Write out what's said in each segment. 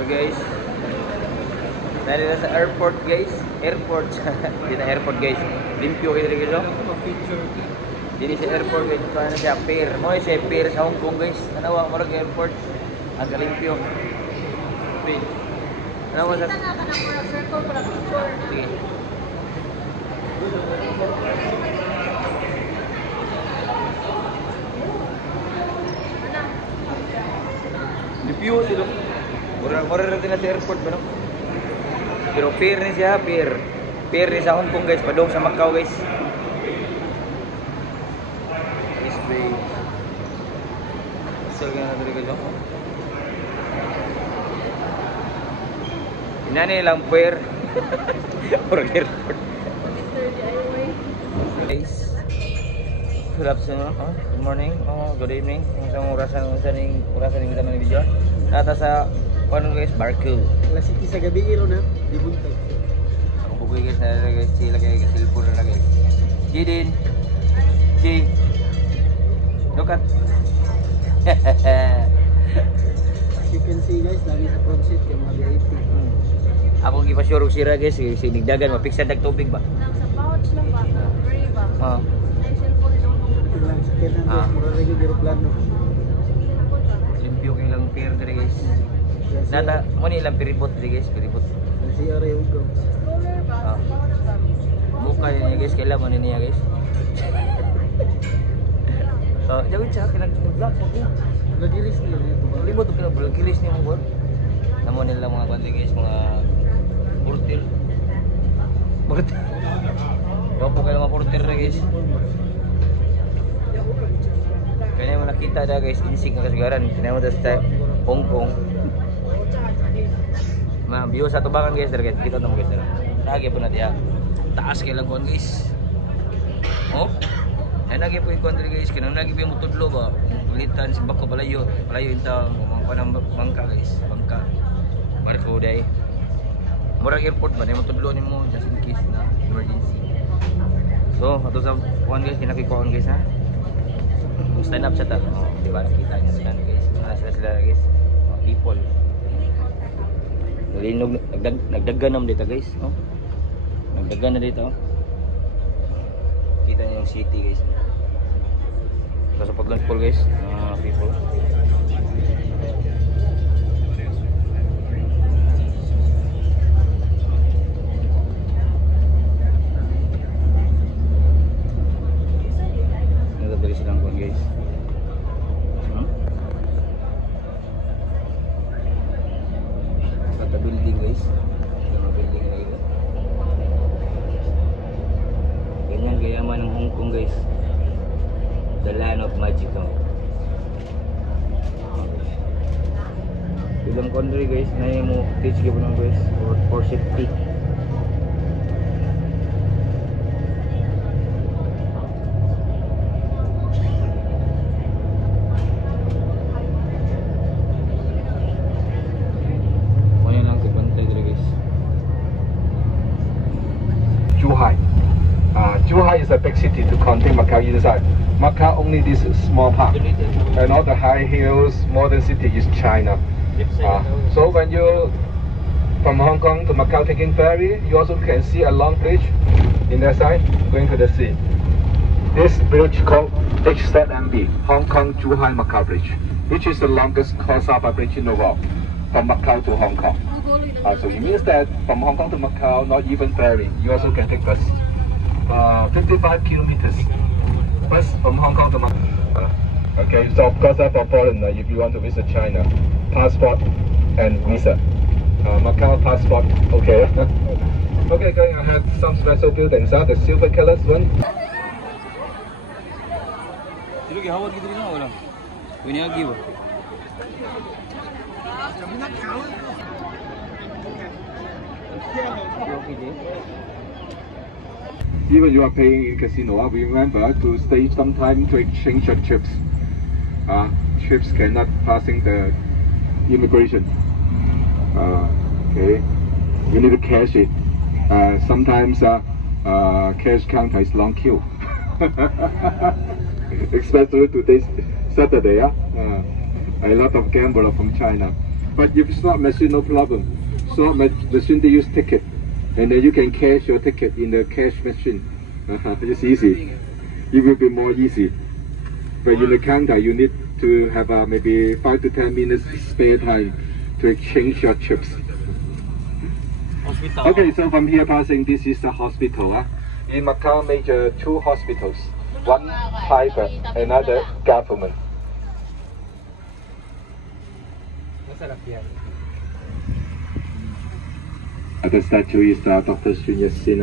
So guys, nandito sa airport guys. Airport. Hindi na airport guys. Limpyo kayo rin guys. Dini sa airport guys. Ito na siya pier. Mo siya pier sa Hong Kong guys. Tanawa mo rin airport. Ang kalimpyo. Ano mo sa... Sige. Limpyo sila. Mura rin na sa airport ba no? Pero pier ni siya, pier. Pier ni sa Hong Kong guys. Padong sa Macau guys. This way. So gana dito guys. Inani lang pier. Mura airport. Guys. Good afternoon. Good morning. Good evening. Kung saan orasan yung kita ng video. Nata sa ano guys, Barco. Alas 7 sa gabi ilo na, dibuntag. Ako bugoy guys, na guys, sila kayo cellphone na guys. Jidin. J. Look at. As you can see guys, dami sa front seat kay mga VIP. Ako gipasure og sira guys, sinigdagan mapiksa dag tubig ba? Nang sa pouch lang ba? Free ba? Oo. Ay cellphone ito. Ilang sakit ng guys, mura rin yung aeroplano. Limpyo kay lang pier dire guys. Yes, Nata mo ni ilang piribot dire guys, piribot. si Ari Ugo. Stroller ba? Pouch ba? Buka niya guys, kailan mo niya guys. So, jawit siya kinag-vlog mo ko. Nagilis nila dito ba? Limot ko na kilis niyo mo gol. Namo nila mga kundi guys, mga porter. Porter. Wapo kayo mga porter na guys. Kaya mo nakita na guys, insig na kasagaran. Kaya mo sa Hong Kong. Mga view sa tubakan guys, guys. Kita mo guys. Lagi po na diya. Taas kailang kuhan guys. Oh. Ay lagi po yung kuhan guys. Kaya lagi po yung mutudlo ba. Ulitan si Bako palayo. Palayo yung tao. Mga panang bangka guys. Bangka. Marco day. Murang airport ba? Mutudlo ni mo just in case na emergency. So, ato sa kuhan guys. Kinakikuhan guys ha. Stand up siya ta. Oh, di ba nakita niyo sa guys. Sila guys. Mga people. Nalinog nagdaganam dito guys, oh. Nagdagan na dito. Kita niyo yung city guys. So sa paglandfall guys, people. Nagdadali silang kuwan guys. Building guys, yung building na ito. Ganyan gayaman ng Hong Kong guys, the land of magic. Ibang country guys, na yung mo teach ko ng guys for safety. Zhuhai is a big city to contain Macau inside. Macau only this small part, and all the high hills, modern city is China. So when you from Hong Kong to Macau taking ferry, you also can see a long bridge in that side going to the sea. This bridge called HZMB, Hong Kong Zhuhai Macau Bridge, which is the longest crossover bridge in the world from Macau to Hong Kong. So it means that from Hong Kong to Macau, not even ferry, you also can take bus. 55 kilometers bus from Hong Kong to Macau. Okay, so of course for foreigner, if you want to visit China, passport and visa. Macau passport, okay. Okay, going ahead, some special buildings are the silver colors one. Sino gihawag gid rin wala? Bunyagi ba? Even you are paying in casino, we remember to stay some time to exchange your chips. Chips cannot passing the immigration. Okay, you need to cash it. Sometimes cash counter is long queue. Especially today's Saturday, a lot of gambler from China. But if slot machine, no problem. Slot machine, they use ticket. And then you can cash your ticket in the cash machine. It's easy. It will be more easy. But in the counter, you need to have maybe 5 to 10 minutes spare time to exchange your chips. Hospital. Okay, so from here passing, this is the hospital. In Macau, major 2 hospitals. One private, another government. The statue is Dr. Sun Yat-sen,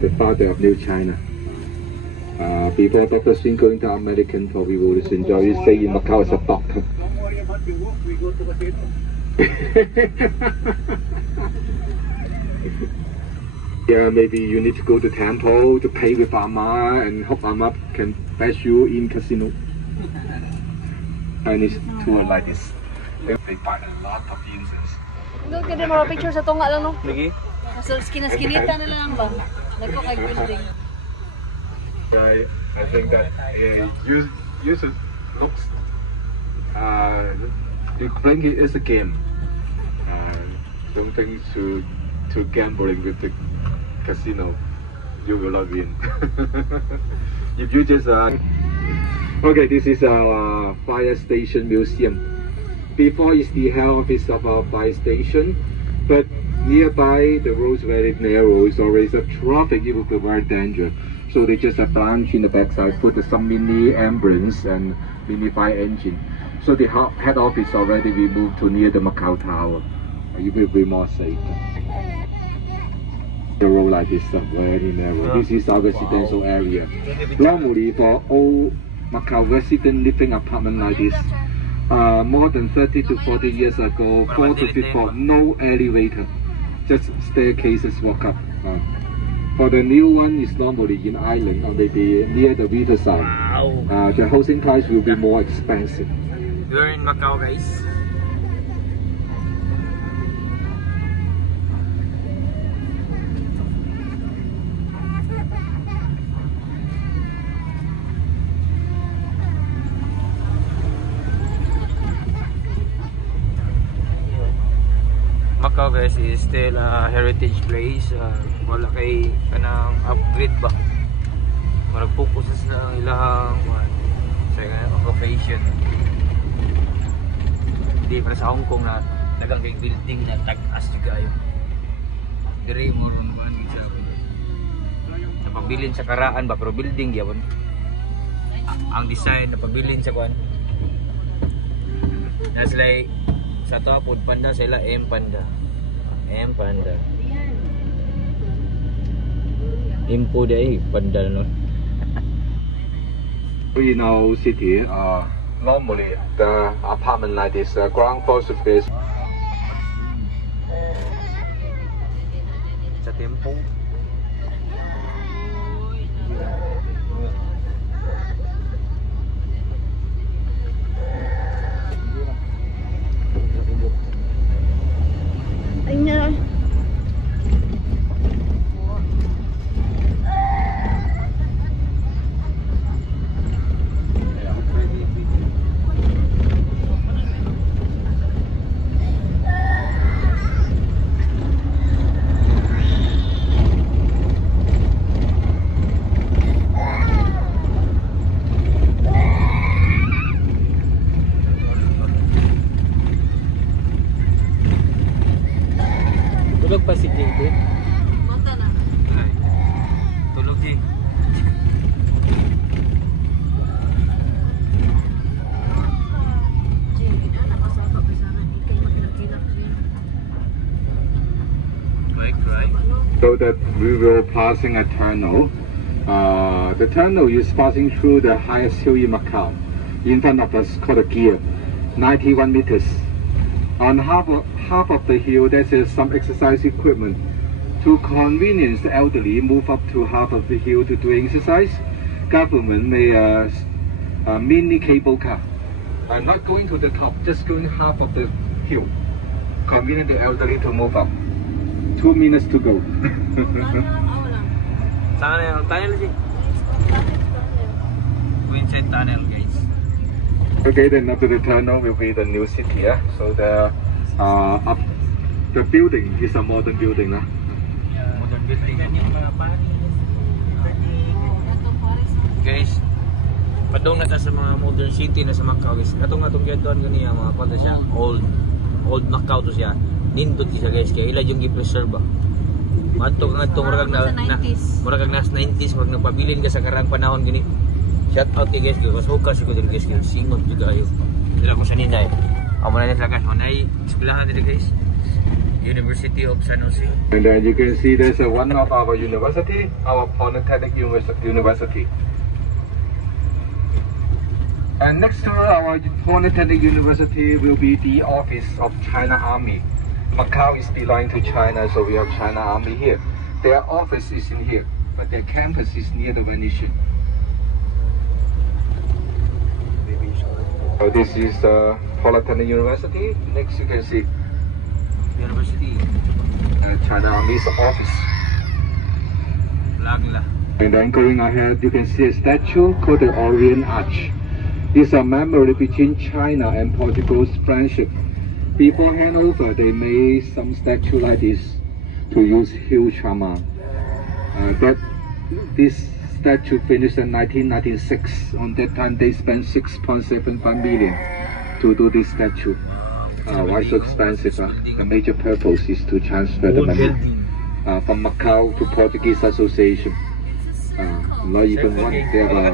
the father of New China. Before Dr. Sun going to American for Revolution, he stayed in Macau as a doctor. Don't worry about your work, we go to casino. Yeah, maybe you need to go to temple to pay with Amma and hope Amma can fetch you in casino. And it's tour like this. They find a lot of incense. Doon ka din mga picture sa tunga lang, no? Lagi? Nasa skinita na lang ba? Nagko kay building. Right, I think that you should look. You think it is a game. Don't think to gambling with the casino. You will not win. If you just okay, this is our fire station museum. Before is the head office of our fire station, but nearby the roads very narrow. It's always a traffic. It will be very dangerous. So they just a branch in the backside, put some mini ambulance and mini fire engine. So the head office already we moved to near the Macau Tower. It will be more safe. The road like this very narrow. This is our residential area. Normally for all Macau resident living apartment like this, more than 30 to 40 years ago, 4 to 5, no elevator, just staircases walk up. For the new one is normally in island or maybe near the riverside. Wow. The housing price will be more expensive. We're in Macau, guys. Macau, guys, is still a heritage place. Wala kay kanang upgrade ba? Marag-focus sa ilang sa occupation. Hindi para sa Hong Kong na dagang kay building na tag-as juga ayo. Dire mo ron ba ni sa pagbilin sa karaan ba pero building gyapon. Ang design na pagbilin sa kuan. That's like sa to Food Panda sila M Panda. M Panda. Impo day Panda no. We know city normally the apartment like this ground floor space. Sa tempo. Ayun. Tulog pa si JD? Mata na. Ay. Tulog si. Right. So that we will passing a tunnel. The tunnel is passing through the highest hill in Macau. In front of us called a gear, 91 meters. On half of the hill, there's some exercise equipment. To convenience the elderly, move up to half of the hill to do exercise. Government made a mini cable car. Not going to the top, just going half of the hill. Convenient the elderly to move up. 2 minutes to go. Tunnel, tunnel si. Go inside tunnel, guys. Okay, then after the tunnel will be the new city. Yeah? So the building is a modern building. Modern building. Guys, padong na ta sa mga modern city na sa Macau guys. Atong gatuan ganiya mga kwento siya. Old Macau to siya. Nindot siya guys kaya ila yung gi-preserve ba. Madto nga to murag nas 90s murag nagpabilin ka sa karang panahon gani. Shout out kay guys, kasi hukas ko din guys, singot juga ayo. Dila ko sa ninay. Amo na nila guys, manay eskwelahan dito guys. University of San Jose. And then you can see there's one of our university, our Polytechnic University. And next to our Polytechnic University will be the office of China Army. Macau is belonging to China, so we have China Army here. Their office is in here, but their campus is near the Venetian. So this is Polytechnic University. Next you can see University. China Army's office. Lagla. And then going ahead, you can see a statue called the Orient Arch. This is a memory between China and Portugal's friendship. Before handover, they made some statue like this to use huge amount. This statue finished in 1996. On that time, they spent 6.75 million to do this statue. Why so expensive? The major purpose is to transfer the money from Macau to Portuguese Association. Not even one. There are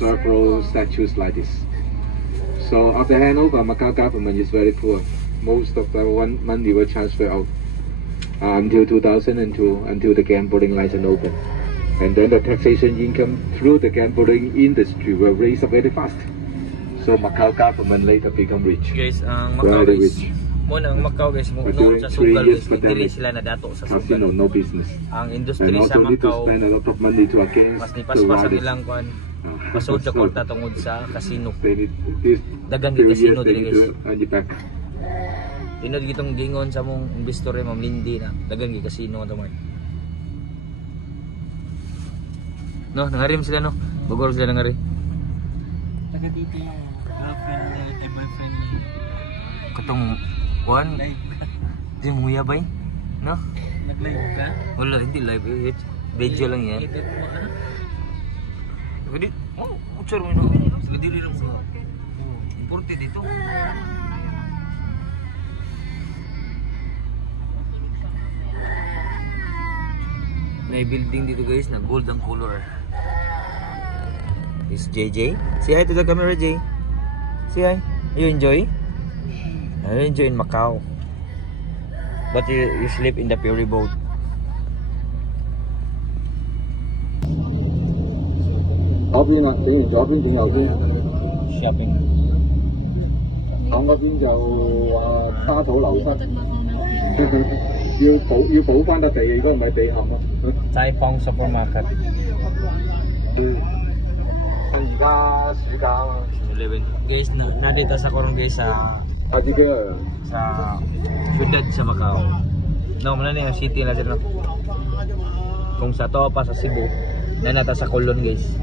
several statues like this. So after handover, Macau government is very poor. Most of the money will transfer out until 2002, until the gambling license opened. And then the taxation income through the gambling industry will raise up very fast. So Macau government later become rich. Guys, ang Macau Very guys. rich. Muna ang Macau guys, But noon during sa 3 sugal years guys, dili pandemic, sila nadato sa casino, sugal. no business. Ang And industry sa also need to Macau, spend a lot of money to against mas the nipas-pas ang riders. ilang kuan. Pasod sa kwarta tungod sa casino. They need this Dagan few di casino years they dili need guys. to earn it back. Tinod gitong gingon sa mong investor Ma'am Lindy na dagan gi casino to mo. No, nangarim sila no. Bugor sila nangari. Taga dito yung girlfriend ni boyfriend ni. Katong kuan. Di mo yabay. No? Nag-live ka? Wala, hindi live. Video lang yan. Edit mo ah. Pwede, utsar mo no. Dili lang mo. Imported dito. May building dito guys na gold ang color. This JJ. Say hi to the camera, Jay. Say hi. You enjoy? I enjoy in Macau. But you sleep in the ferry boat. Shopping 啊，整完 shopping 點有先？ Shopping. 行嗰邊就沙土流失，要補翻笪地，如果唔係地陷啊。Taipong Supermarket. 而家暑假啊嘛。 11. Guys, nandito sa kurong guys sa syudad sa Macau. No, mana ni city na dito. Kung sa to pa sa Cebu, nanata sa Colon guys.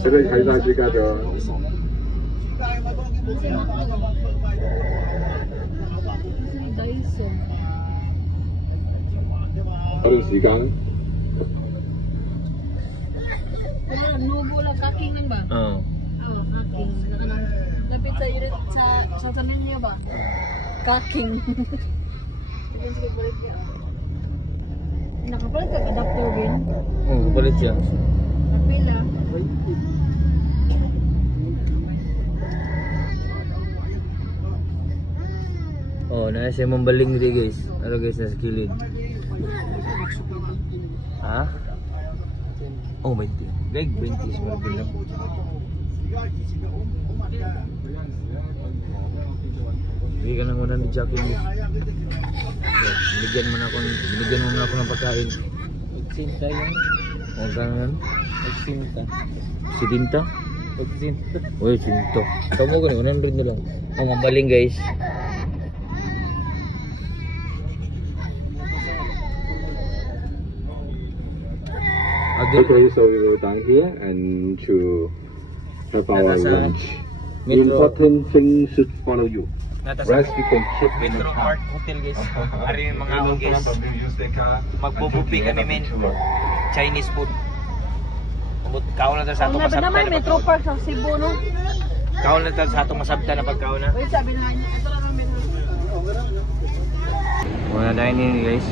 Sẽ đi睇晒暑假咗。嗰段時間咧， Wala, nubo lang, kaking lang ba? Oo. Oo, kaking. Lapit sa irit sa tanan niya ba? Kaking. Nakapalit ka adapter din? Oh, kapalit siya. Napila. Oh, na siya mambaling dito guys. Ano guys nasa kilid. Ha? Oh, 20. Gag 20 is more than lang. Hindi ka na muna ni Jackie. Binigyan mo na ako ng pagkain. Nagsinta yan. O ganun. Nagsinta. Si Dinta? Uy, sinto. Tama ko na, 100 na lang. Ang mamaling guys. Okay, so we go down here and to have our Nasa lunch. Metro. Important thing should follow you. Nata sa Rest we can keep in the Metro car. Park Hotel guys. Ari yung mga ahon guys. Magbubupi kami men. Chinese food. Kaon na ta sa atong Ang masabta naman na Metro pagkaon. Park sa Cebu, no? Kaon na ta sa atong masabta na pagkaon na. Wait, sabi na niya. Ito lang ang Metro. Muna dining guys.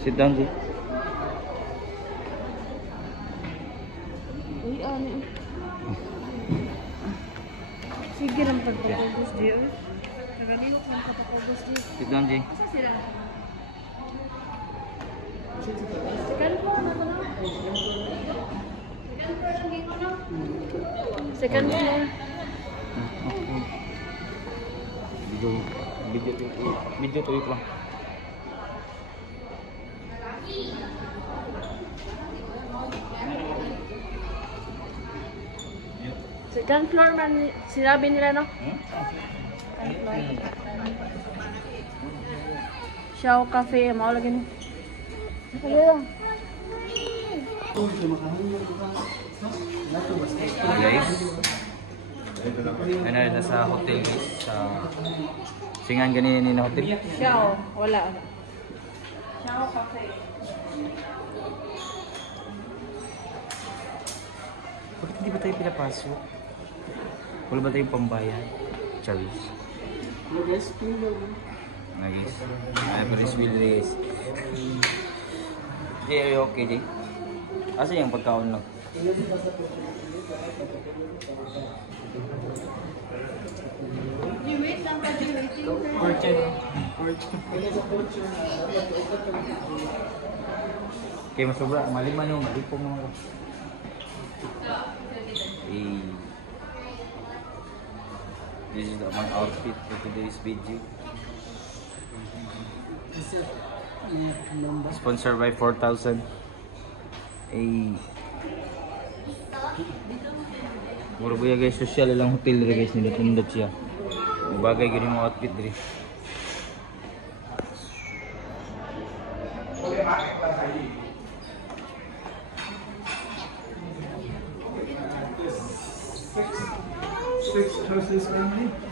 Sit down, G. Uy, ano? Sige lang pagpapagos, G. Nagalihok ng kapapagos, G. Sit down, G. Asa sila? Second floor na to, no? Second floor. Video to lang. Second floor man sinabi nila, no? Second floor. Xiao Cafe, mao lagi ni. Hello. Guys. Ano na sa hotel guys. Sa singan ganina ni na hotel. Xiao, wala. Xiao Cafe. Bakit hindi ba tayo pinapasok? Wala ba tayong pambayad? Charis. Na guys. Ay, Paris wheel guys. Di, okay di. Asa yung pagkaon lang? You wait lang pa waiting. Okay, masobra. Maliman yung malipong mga. This is my outfit for today's video. Sponsored by 4,000. Mura ba guys, social lang hotel rin guys, nindot siya. Bagay ganyan mga outfit rin.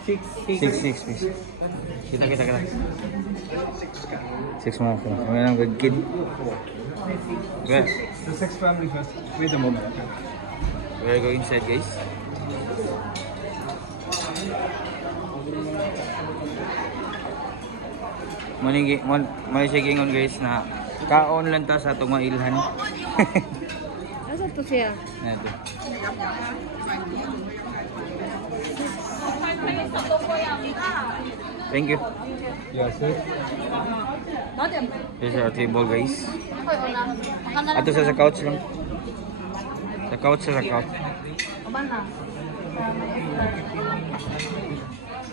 Six please. Kita. 6 mga ko. May lang good kid. Yes. The 6 family first. Wait a moment. We're going inside guys. May sigingon guys na kaon lang ta sa itong mailhan. Asa to siya? Nato. Thank you. Yes, sir. Madam. This is our table guys. Ako wala. Makana Ato sa couch lang. Sa couch. Aban na.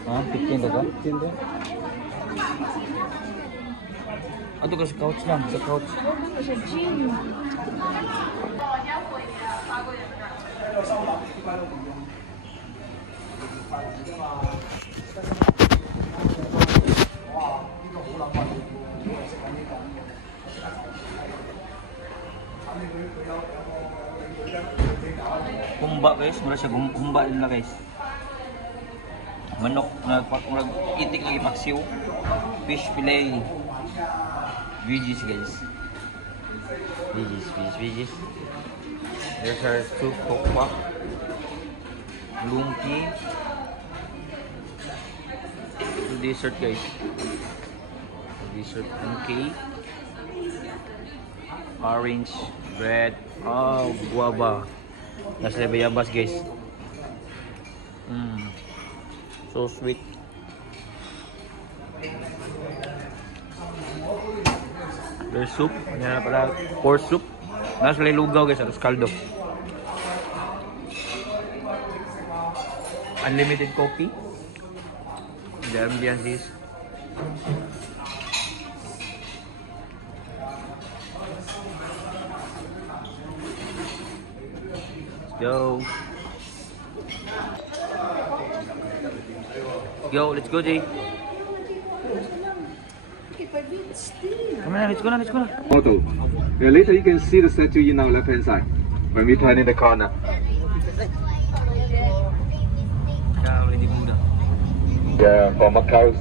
Ha? 15 ka? 15 ka? Ato ka sa couch lang. Sa couch. Ako sa gym. Humba guys, mura siya humba din na guys. Manok na itik lagi paksiw. Fish fillet. Veggies guys. Veggies. There's our soup tokwa. Lumpia. Dessert guys. Dessert cake. Orange bread. Oh, guava. Nasa bayabas guys. So sweet. There's soup. Yan na pala. Pork soup. Nasa lugaw guys. Aros kaldo. Unlimited coffee. The ambience is Go. Yo, let's go, Jay. Come on, let's go now, let's go now. Photo. Yeah, later you can see the statue in our left hand side when we turn in the corner. Yeah, for Macau's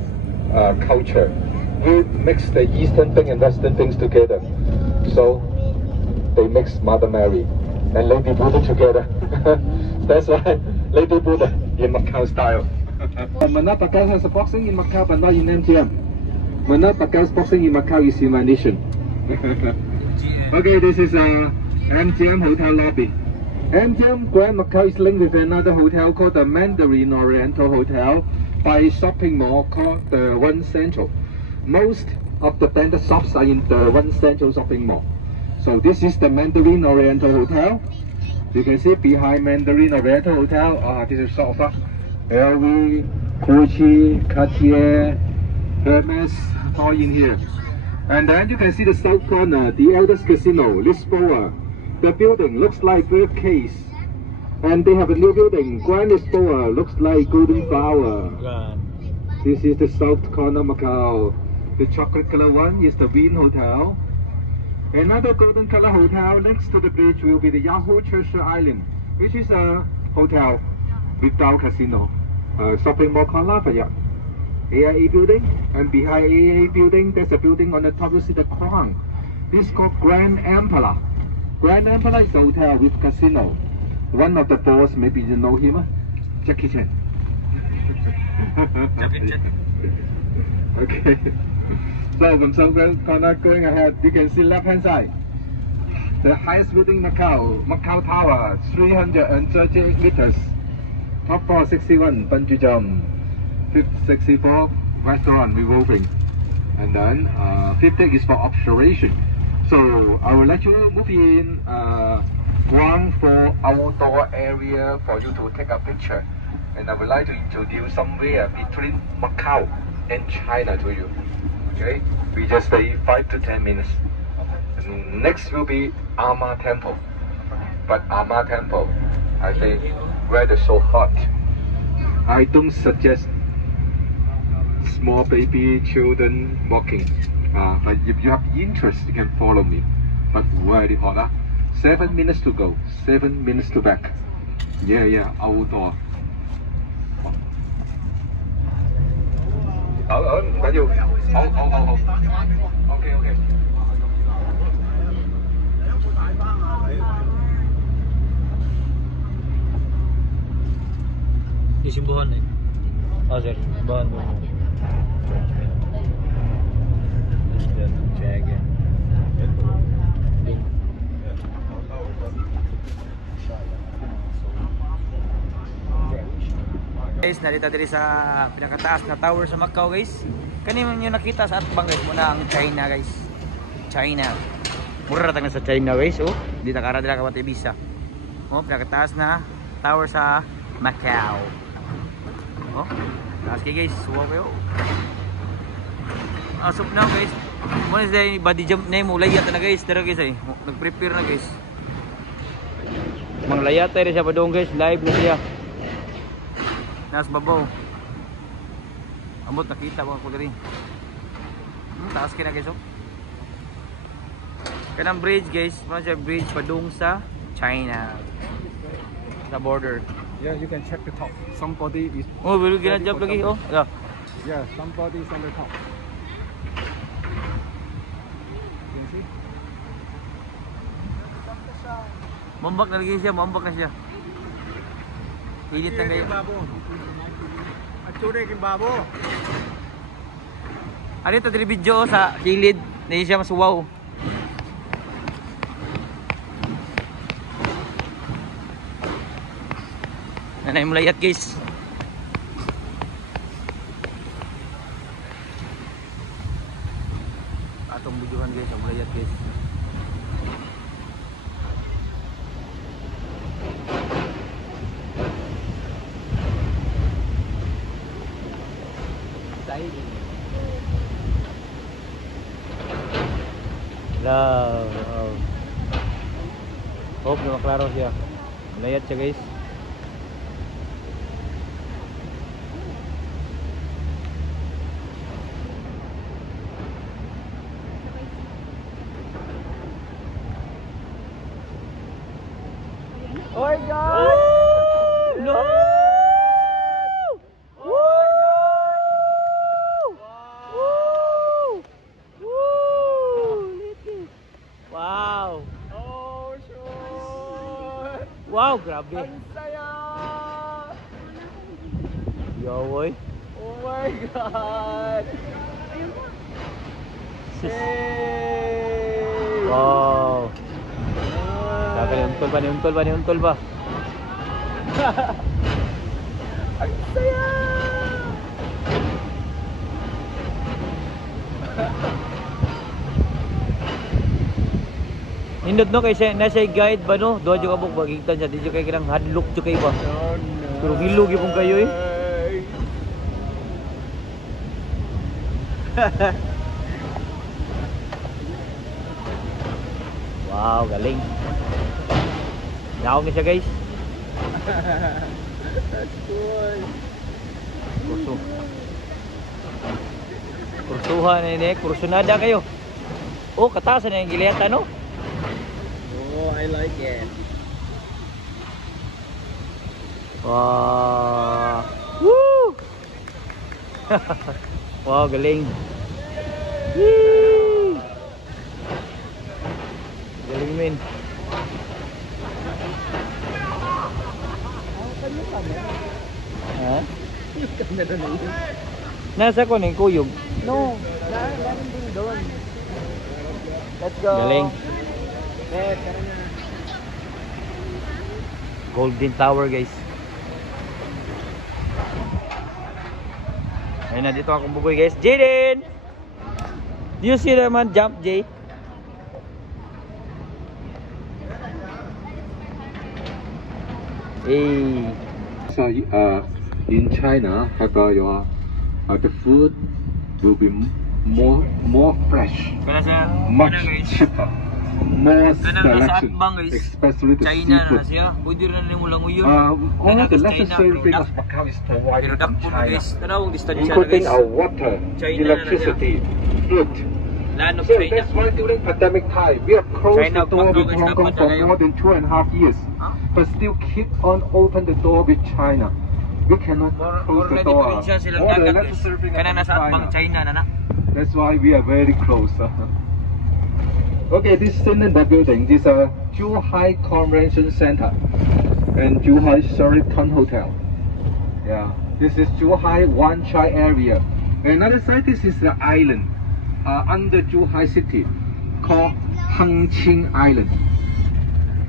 culture, we mix the Eastern thing and Western things together. So they mix Mother Mary and Lady Buddha together. That's why Lady Buddha in Macau style. Manat Pacquiao has a boxing in Macau, but not in MGM. Manat Pacquiao's boxing in Macau is humiliation. Okay, this is MGM hotel lobby. MGM Grand Macau is linked with another hotel called the Mandarin Oriental Hotel by a shopping mall called the One Central. Most of the branded shops are in the One Central shopping mall. So this is the Mandarin Oriental Hotel. You can see behind Mandarin Oriental Hotel, this is shop of LV, Gucci, Cartier, Hermes, all in here. And then you can see the south corner, the eldest casino, Lisboa. The building looks like birdcage. And they have a new building, Grand Lisboa, looks like golden flower. This is the south corner Macau. The chocolate color one is the Wynn Hotel. Another golden color hotel next to the beach will be the Yahoo Treasure Island, which is a hotel without casino. Shopping mall called Lafayette. AIA building, and behind AIA building there's a building on the top you see the crown. This is called Grand Emperor. Grand Emperor is a hotel with casino. One of the boss, maybe you know him, Jackie Chan. Okay. So from southwest corner going ahead, you can see left hand side. The highest building in Macau, Macau Tower, 338 meters. Top floor 61, bungee jump. 64, restaurant revolving. And then 50 is for observation. So I will let you move in ground floor outdoor area for you to take a picture. And I would like to introduce somewhere between Macau and China to you. Okay, we just stay 5 to 10 minutes. And next will be Ama Temple. But Ama Temple, I think, weather so hot, I don't suggest small baby children walking. But if you have interest, you can follow me. But very hot. 7 minutes to go, 7 minutes to back. Yeah, outdoor. Không phải nhiều. Okay. Di Simbuhan eh. Oh sir, Simbuhan po. Check it. Guys, narita diri sa pinakataas na tower sa Macau guys. Kanino nyo nakita sa atbang guys muna ang China guys. China. Mura ratang na sa China guys. Oh, di ta kara dira ka pati visa. Oh, pinakataas na tower sa Macau. Oh, taas kay guys. Wow kayo. Asop na guys. Muna sa body jump na mo layat na guys. Dara guys ay. Nag-prepare na guys. Mang layat tayo siya pa doon guys. Live na siya. Nas babaw. Ambot nakita mo ako diri. Taas kina guys oh. Kanang bridge guys, mo siya bridge padung sa China. Sa border. Yeah, you can check the top. Somebody is. Oh, will gina job lagi oh. Yeah, somebody is on the top. You see? Mambak na lagi siya, mambak na siya. Init na kayo. Ature king babo. Ano ito dili video sa kilid, na siya masuwaw. Nanay mo layat guys. Atong videohan guys, ang layat guys. Wow. Hope na maklaro siya. Layat siya guys. Oh my God! No! Wow! Oh, sure! Wow, grabe. Ang saya! Yo, boy. Oh my God! Yay! Wow. Sabi ni untol ba? Ang saya! Nindot no kay nasa guide ba no? Duha jud ka buk bagitan sa di jud kay kinang hadlok jud kay ba. Oh, no. Pero hilog gyud kayo eh. Wow, galing. Daw ni siya guys. That's cool. Kurso. Kursuhan na ini, kursunada kayo. Oh, katasan na yung gileta no? Oh, I like it. Wow. Woo! Wow, galing. Yee! Galing men. Ha? Nasa ko ning kuyog. No, meron din doon. Let's go. Galing. Yes, tara na. Golden Tower guys. Ayun na dito akong buboy guys. Jaden! Do you see that man jump, Jay? Hey. So in China, the food will be more fresh, Kaya sa much guys. cheaper, more Kanang nasa selection, Atbang guys. especially the China na seafood. siya. Pwede rin na mula nguyon. All of the China, necessary things product. Macau is provided Pero from dakpo na China, guys. Tanaw, distansya na including guys. our water, China na electricity, food. Land of So China. that's why during pandemic time, we have closed China, the door with Macau, Hong Kong for dapat na more than 2.5 years, Huh? but still keep on open the door with China. We cannot close the Already door. probinsya silang All the dagat guys. necessary things Kanang are nasa from Atbang China. China na na. That's why we are very close. Okay, this cylinder building is a Zhuhai Convention Center and Zhuhai Sheraton Hotel. Yeah, this is Zhuhai Wan Chai area. Another side, this is the island under Zhuhai city called Hangqing Island.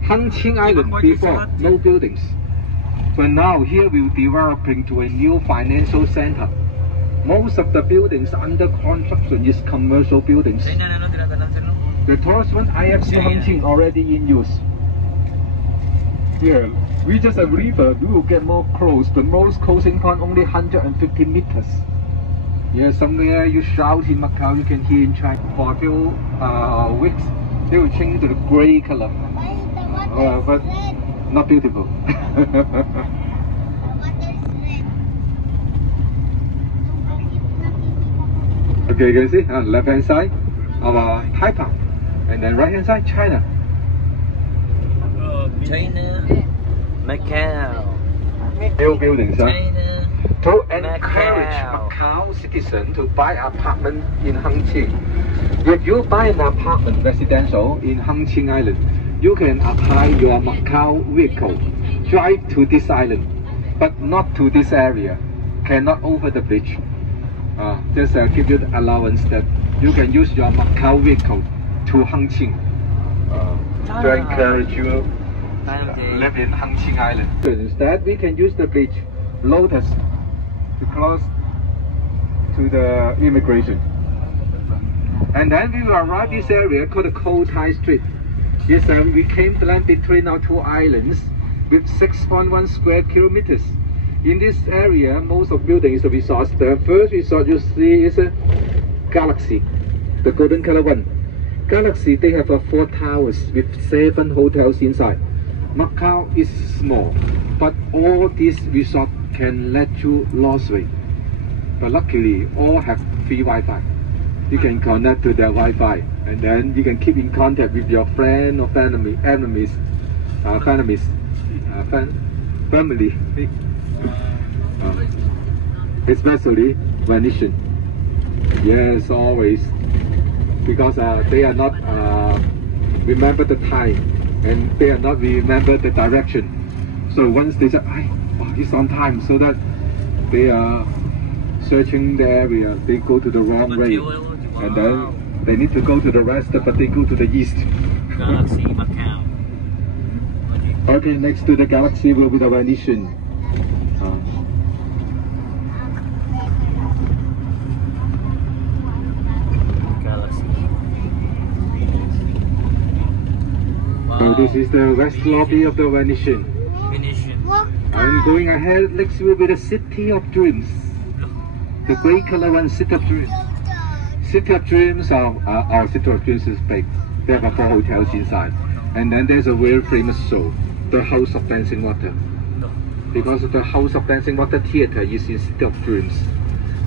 Hangqing Island before no buildings, but now here we will developing to a new financial center. Most of the buildings under construction is commercial buildings. China na no, tinatanan sir no. The tallest one, IFC Hangqing, already in use. Here, we just a river, we will get more close. The most closing point only 150 meters. Yeah, somewhere you shout in Macau, you can hear in China. For a few weeks, they will change to the gray color. But not beautiful. Okay, you can see on left hand side our Taipan, and then right hand side China. China. Macau. New buildings, huh? China. To encourage Macau. Macau citizens to buy apartment in Hangqing. If you buy an apartment residential in Hangqing Island, you can apply your Macau vehicle, drive to this island, but not to this area, cannot over the bridge. Just give you the allowance that you can use your Macau vehicle to Hangqing to encourage you live in Hangqing Island. Instead, we can use the bridge, Lotus, to close to the immigration. And then we will arrive this area called the Kotai Street. Yes, we came to land between our two islands with 6.1 square kilometers. In this area, most of buildings are resorts. The first resort you see is a Galaxy, the golden color one. Galaxy, they have 4 towers with 7 hotels inside. Macau is small, but all these resorts can let you lose weight. But luckily, all have free Wi-Fi. You can connect to their Wi-Fi, and then you can keep in contact with your friend or family, family. Especially Venetian. Yes, always, because they are not remember the time, and they are not remember the direction. So once they say, "Oh, it's on time," so that they are searching the area, they go to the wrong way, and then they need to go to the west, but they go to the east. Galaxy Macau. Okay, next to the Galaxy will be the Venetian. Galaxy. So this is the west lobby of the Venetian. Venetian. And going ahead, next will be the City of Dreams. The gray color one, City of Dreams. City of Dreams, our City of Dreams is big. They have 4 hotels inside. And then there's a very famous show, the House of Dancing Water. Because the House of Dancing Water Theater is in City of Dreams.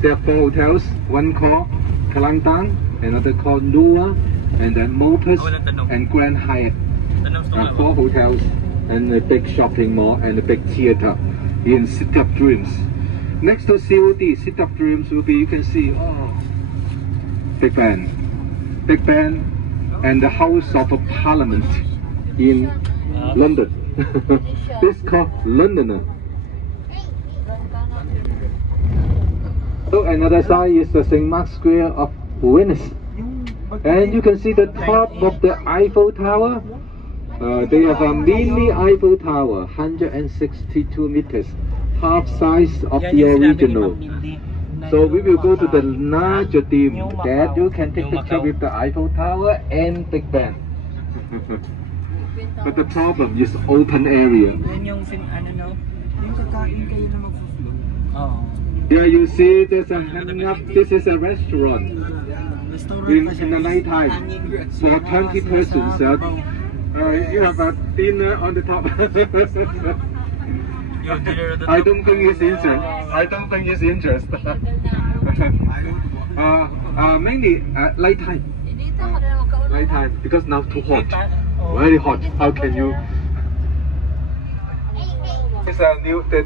There are 4 hotels, one called Kelantan, another called Nua, and then Motus and Grand Hyatt. 4 hotels and a big shopping mall and a big theater in City of Dreams. Next to COD, City of Dreams will be, you can see, Big Ben. Big Ben and the House of Parliament in London. This is called Londoner. So another side is the St. Mark's Square of Venice. And you can see the top of the Eiffel Tower. They have a mini Eiffel Tower, 162 meters, half size of the original. So we will go to the larger dim that you can take picture with the Eiffel Tower and Big Ben. But the problem is open area. Here you see there's a hang up. This is a restaurant in the night time for 20 persons. You have a dinner on the top. I don't think it's interest. I don't think it's interest. Mainly night time. Night time because now too hot. Very hot. How can you? It's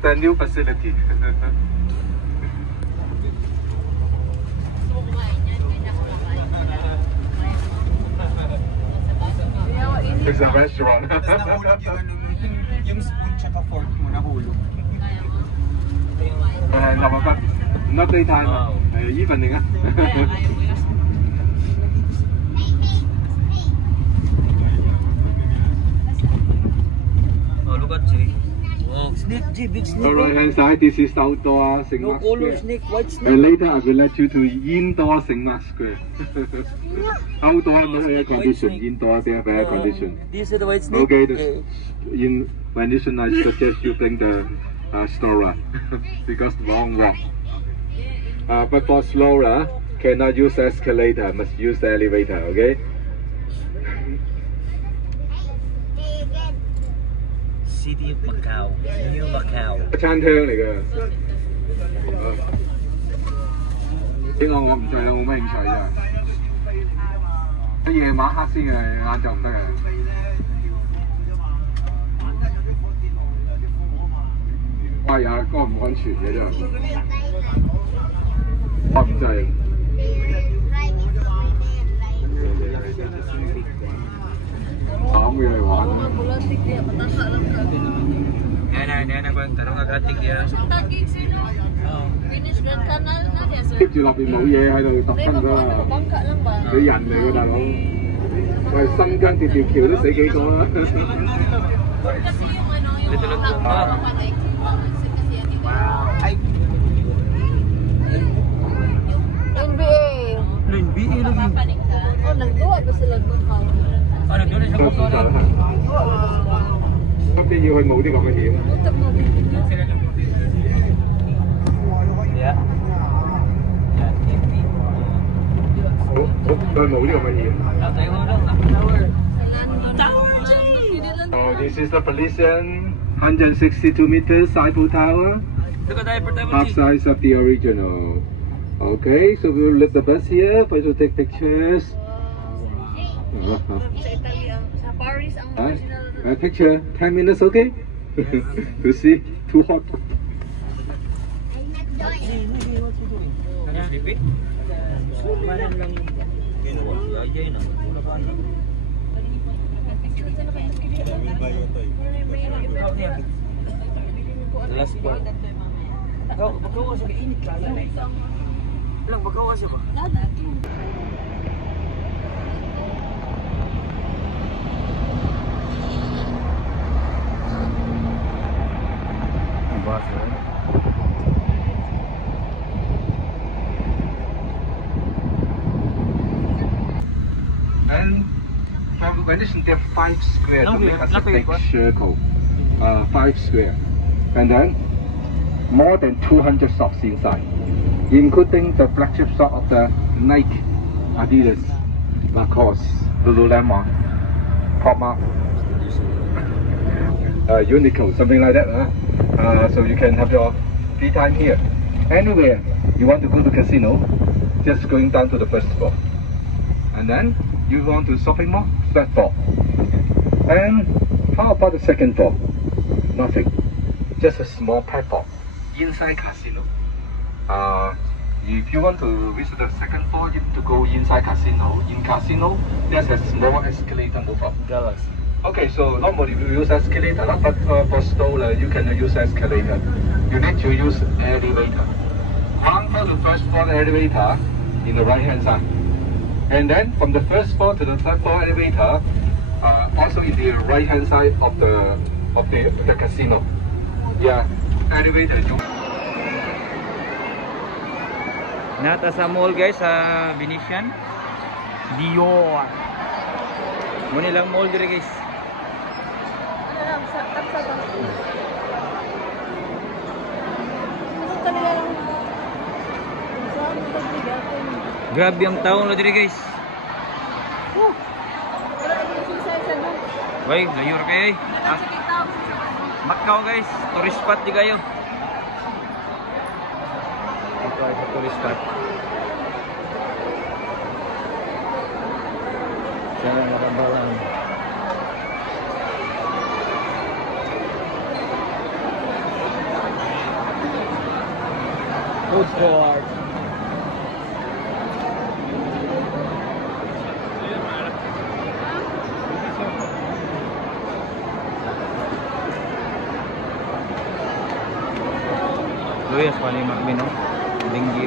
a new facility. It's a restaurant. Yung spoon tsaka fork mo nahulog. Not daytime. Evening. Oh, look at Jay. Snake, G, big snake. On right hand side, this is outdoor St. No Mark's color Square. snake, white snake. And later I will let you to indoor St. Mark's Square. Outdoor no air condition, indoor they have air condition. This is the white snake. Okay, in Venetian I suggest you bring the Stora because long walk. But for Stora, cannot use escalator, must use the elevator, okay? City of Macau, New Macau. 餐廳嚟嘅。呢個我唔制啦，我冇咩興趣啊。夜晚黑先嘅，晏晝唔得嘅。喂啊，安唔安全嘅啫？我唔制。慘嘅嚟玩。Yan na ko yung tanong agatik yan. Keep 住落邊冇嘢喺度特登㗎啦，你人嚟㗎大佬，喂新疆條橋都死幾個啦。Dito lang po. NBA. NBA lagi. Oh, nagduwa ba sila duhaw? Ano doon sa mga 咁你要去冇啲咁嘅險。Yeah.好冇呢個乜嘢。 Oh, this is the Parisian 162 meters Eiffel Tower, half size of the original. Okay, so we will leave the bus here for you to take pictures. Sa Italy, sa Paris ang original. Picture 10 minutes, okay? To see, too hot. Last part. Bakaw kasi kainit kaya na. Lang bakaw kasi ba? And from Venetian, there are 5 squares to make us a big circle. 5 square. And then more than 200 shops inside, including the flagship shop of the Nike, Adidas, Lacoste, Lululemon, Puma, Uniqlo, something like that. So you can have your free time here. Anywhere you want to go to casino, just going down to the first floor. And then you want to shopping mall, third floor. And how about the second floor? Nothing. Just a small platform inside casino. If you want to visit the second floor, you have to go inside casino. In casino, there's a small escalator move up. Galaxy. Okay, so normally we use escalator, but for store you cannot use escalator. You need to use elevator. One for the first floor elevator in the right hand side, and then from the first floor to the third floor elevator, also in the right hand side of the casino. Yeah, elevator. Nata sa mall guys sa Venetian. Dior. Muna lang mall dire guys. Ano lang, sa tapsa to. Ano talaga lang. Saan mo pagbigatin? Grabe ang taon na dire guys. Wala na yung suicide mo. Wait, layur kayo eh. Kasi kita ako. Macau guys, tourist spot di kayo. Ito ay sa tourist spot. Sana nakabalang. Food court. Luyas pa ni Macmino. Linggi.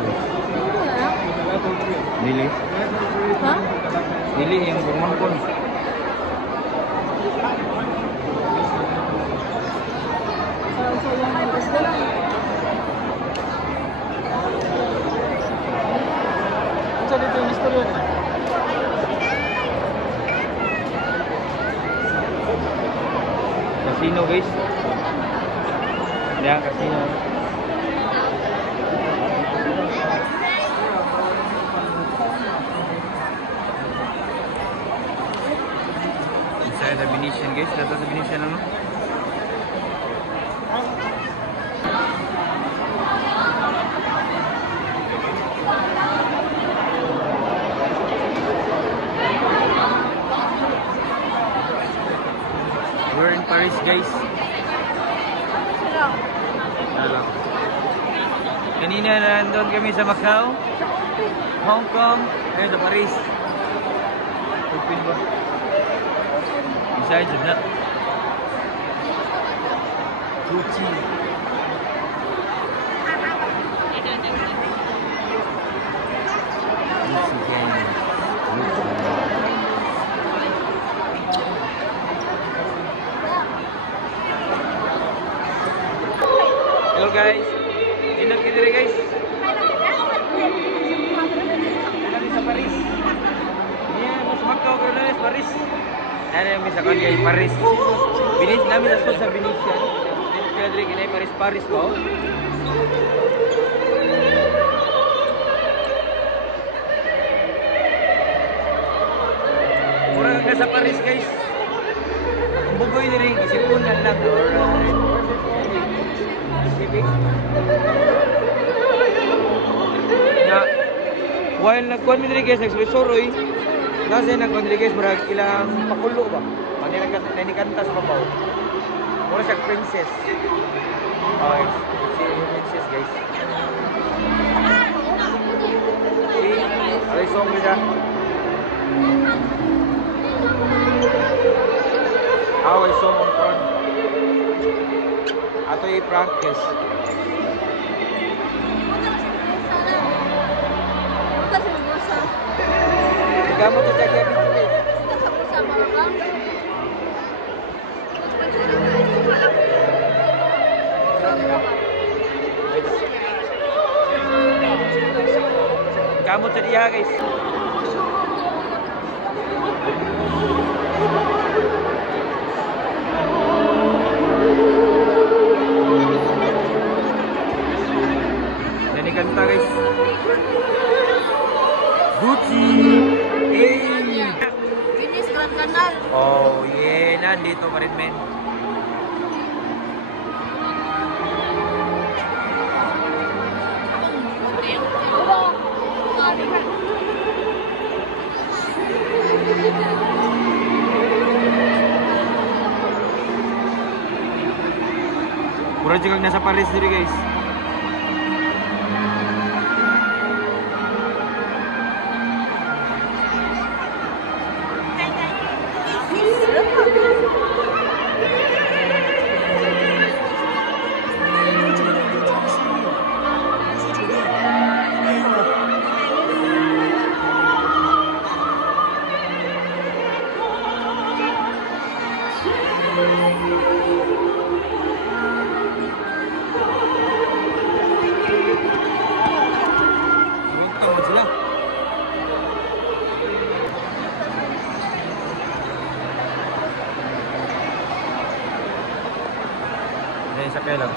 Dili. Ha? Dili yung bumangkon. Sa yung bus na lang. Sa dito yung istorya na. Casino guys. Yan, casino. Inside the Venetian guys. Dito sa Venetian ano? We're in Paris guys. Kanina nandun kami sa Macau, Hong Kong, ayun sa Paris. Open ba? Besides that, Gucci. Hello guys, inap kita deh guys. Kami sa Paris. Ini mas Macau karena sa Paris. Ada yang bisa kan guys Paris. Binis namin sa school sa Venetian. Kaya diri kinay Paris ko. na sa Paris guys. Ang bugoy na rin, isipunan lang. Alright. Ya, while nagkuhan mi diri guys, nagsuluroy. Kasi nagkuhan diri guys, marag ilang pakulo ba? Mani nagkanta sa babaw. Mura siya princess. Okay, si princess guys. See, alay song siya. Away song on front. Ato i-practice. Gamot sa jaga bintuli. Gamot sa diha guys. Jadi kanta guys. Gucci. Finish Grand Canal. Oh yeah, nandito pa rin men. Pura juga nasa Paris diri guys. Sakay lang.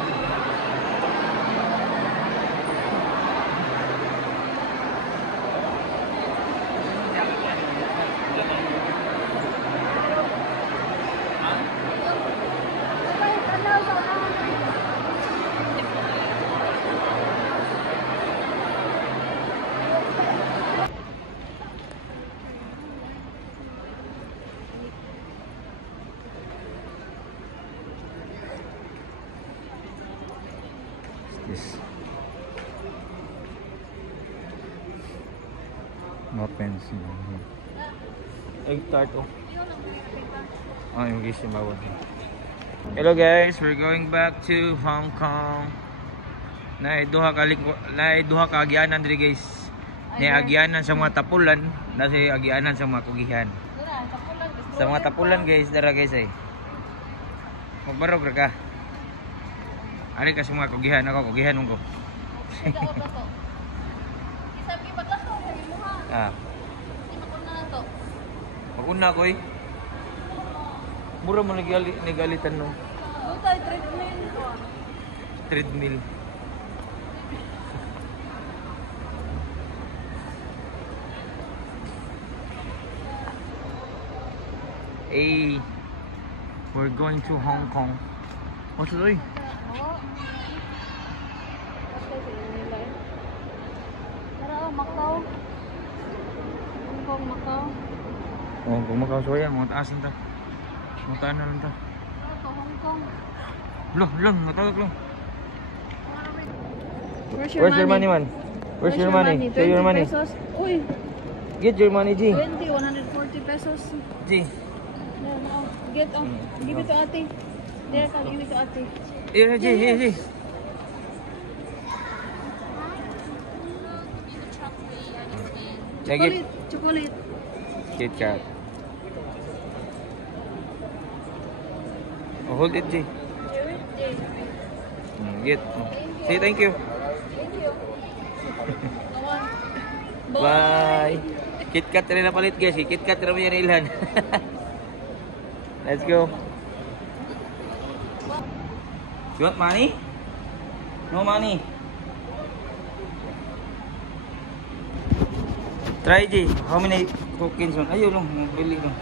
This no pencil. Egg tart oh. Oh, yung guys yung bawal. Hello guys, we're going back to Hong Kong. Duha ka agyanan diri guys. Ni agyanan sa mga tapulan, nasi agyanan sa mga kugihan. Sa mga tapulan guys, dara guys ay. Magbarog ra ka. Ari ka sa mga kugihan ako, kugihan ko. Ah. Pag-una ko eh. Mura mo nagalitan no. Treadmill. Hey, we're going to Hong Kong. What's it? Macau. Hong Kong, Macau. Oh, kung Macau so yan, mga taas lang ta. Mga taan na lang ta. Hong Kong. Lang, matawag lang. Where's your money man? Where's your money? Say your money. Pesos. Uy, Get your money, G. 20, 140 pesos. G. No. Get give it to ate. There ka, give it to ate. Here, G, here, G. Chocolate, chocolate. Kit Kat. Oh, hold it, G. Get. Say thank you. Thank you. Bye. Kit Kat rin na palit guys. Kit Kat rin yan ilan. Let's go. You want money? No money. Try G. How many tokens on? Ayun lang. Bili lang.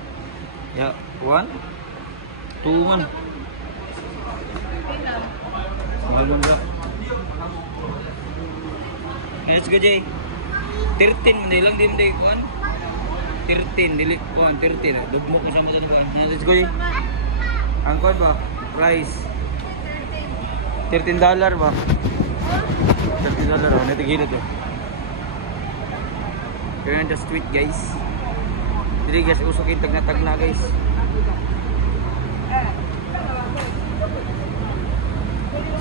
Ya, 1, 2 man. Mahal man bro. Let's go Jay. 13 man lang din day kuan. 13 dili kuan 13. Dugmo ko sama sa kuan. Let's go Jay. Ang kuan ba? Price. $13 ba? $13 oh, natigilid oh. Kaya just tweet guys. Dili guys usukin tag na guys.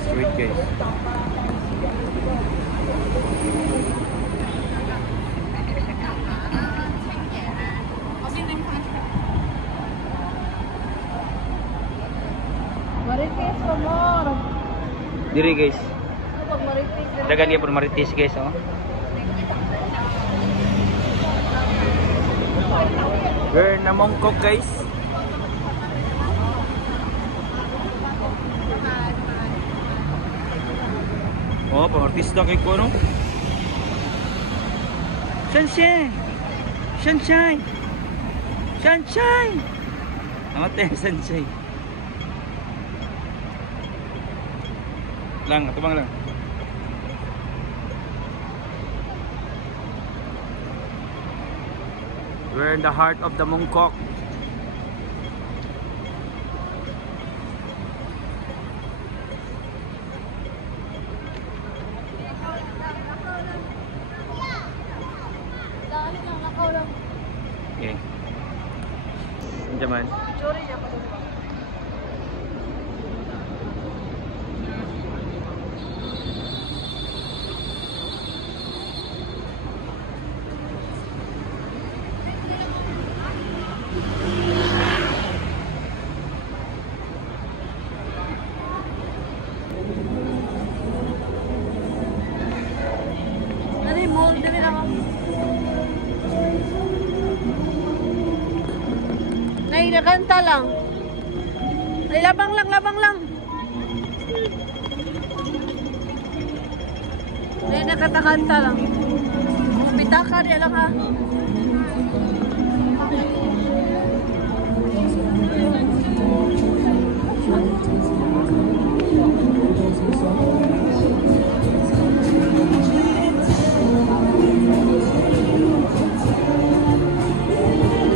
Sweet guys. Marites pa more. Diri guys. Pag marites. Dagan niya pun marites guys oh. We're na Mongkok guys. Oh, pang-artista kay ko no. Sunshine. Sunshine. Sunshine. Amate sunshine. Lang, tubang lang. We're in the heart of the Mongkok. Okay. Jaman. Ano yung mall? Dami na ako. Nay, nakanta lang. Ay, labang lang. Nay, nakatakanta lang. Pitaka rin lang ha.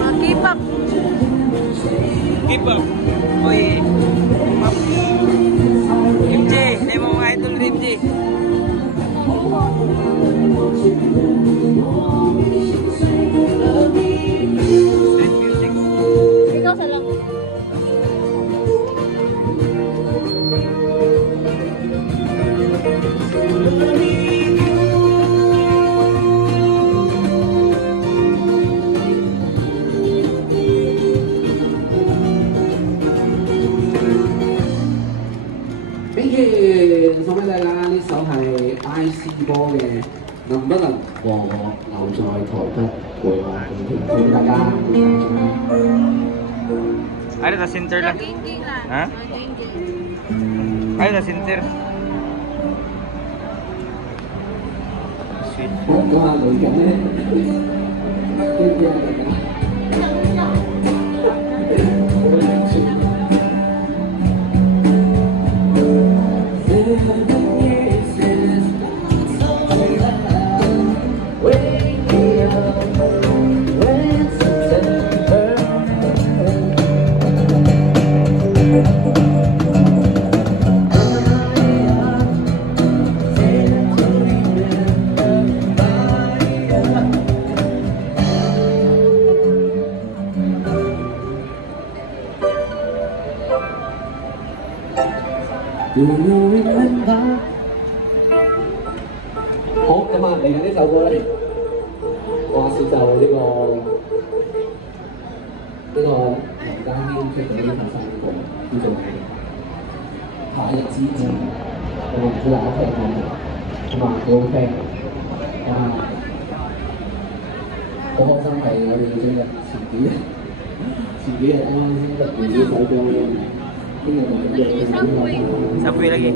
Makipap. Keep up. Oy. MJ, hindi mo mga idol ni MJ. Street music. Ikaw sa lang.所俾你啦，呢首係 IC 波嘅，能不能和我留在台北陪我同大家。Ano na center lang? Ging-ging lang. Ha? Ging-ging. Ano na center? Sweet. 咁啊，嚟緊咧，知唔知啊？大家。好咁啊，嚟緊呢首歌咧，我選就呢個林家謙出嘅呢首新歌，叫做《夏日之子》，咁啊唔知大家聽唔聽到？咁啊幾好聽，啊好開心係我哋今日前幾日啱啱先錄完呢首歌，今日就Subway lagi.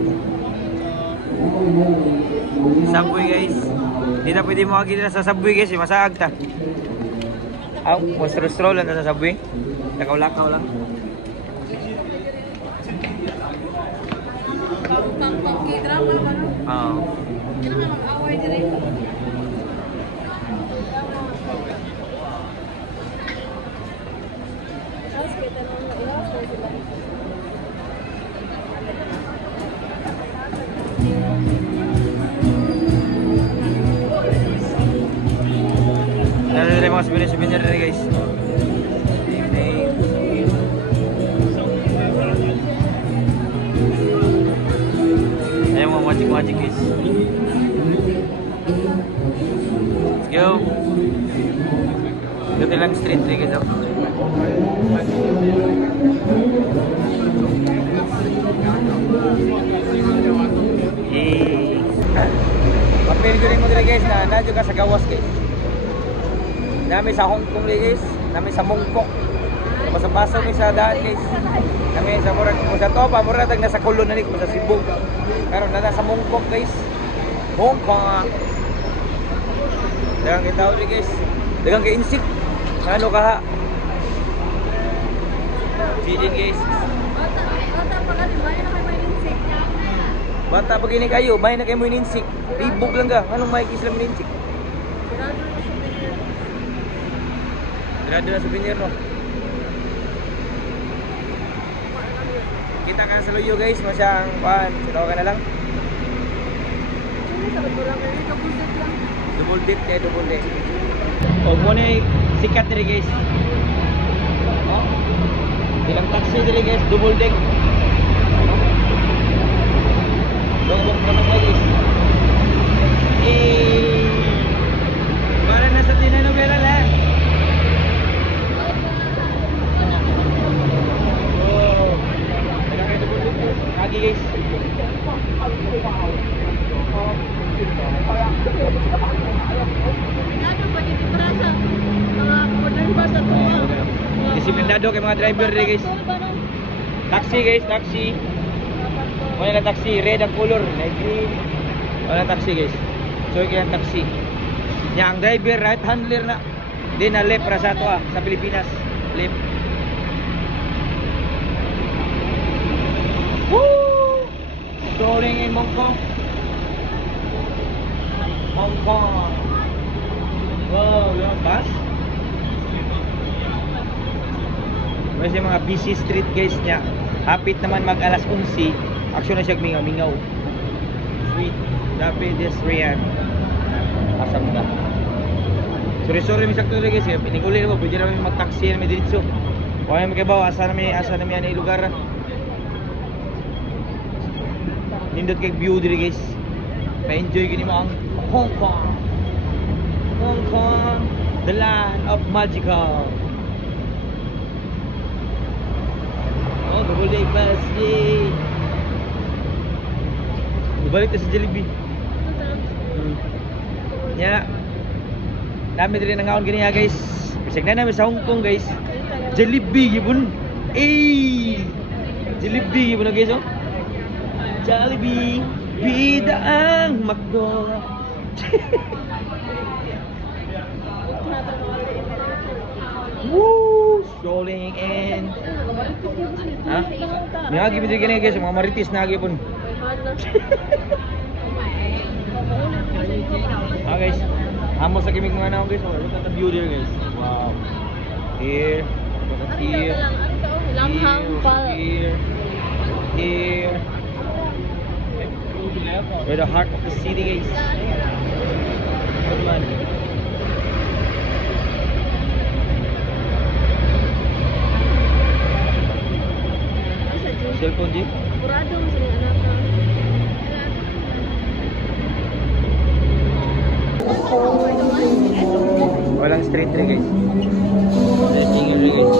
Subway guys. Hindi na pwede mo agad sa Subway guys. Masaag ta. Aw, mo stroll lang sa Subway. Lakaw-lakaw lang. Pang K-drama ba? Oo. Hindi naman mag-away din eh. Tapos kita naman na iwas na sila. Nandito mga souvenir rin guys. Ayan mga magic guys. Let's go. Dito lang street rin guys. Yay! Papel ko rin mo rin guys na nadyo ka sa gawas guys. Nami sa Hong Kong guys, nami sa Mongkok. Pasok-pasok mi sa daan guys. Nami sa murag mo sa Topa, murag nasa Kulon na mo sa Cebu. Pero nasa Mongkok guys. Hong Kong. Dagang kita uli guys. Dagang ka insik. Ano ka ha? Jidin guys. Bata pa ka, bayan na kayo may insik. Bata pag ini kayo, bayan na kayo mo ininsik. Ribog lang ka. Anong makikis lang ininsik? Grado na souvenir no. Kita ka sa Luyo guys, masyang paan. Sino ka na lang? Double dip kayo, double dip. O muna sikat rin guys. Ilang taxi rin guys, double deck. Dong-dong mo na guys. Para nasa tinanovela lang. Lagi guys. Disiplinado kay mga driver rin guys. Taxi guys, taxi. Wala na taxi, red ang color, green. Wala na taxi guys. So kaya taxi. Nya ang driver right handler na. Di na left para sa ato sa Pilipinas. Left. Woo! Strolling in Hong Kong. Hong Kong. Wow, yung bus. Kasi mga busy street guys niya. Hapit naman mag alas 11. Action na siya mingaw-mingaw. Sweet. Dapat this Rian. Asam na. Sorry misakto rin guys. Piniguli na mo. Pwede namin mag-taxi na may diritso. Kung ano may kabaw. Asa namin yan yung lugar. Nindot kay view diri guys. Pa-enjoy gini mo ang Hong Kong. Hong Kong, the land of magical. Oh, double day bus. Yay! Balik sa Jollibee. Ya. Dami diri nangaon gini ya guys. Bisag na namin sa Hong Kong guys. Jollibee gibon. Jollibee gibon guys oh. Jollibee, bida ang McDo. Woo! Strolling in. Ha? May agi bidyo gini guys, mga maritis na agi pun. Ah guys, hamos sa kimig mga naon guys. Look at the view there guys. Wow. Here, look at here. Here. We're the heart of the city guys. Good man. Cellphone G? Kurado mo sa anak ka. Walang street rin guys. Tingin rin guys.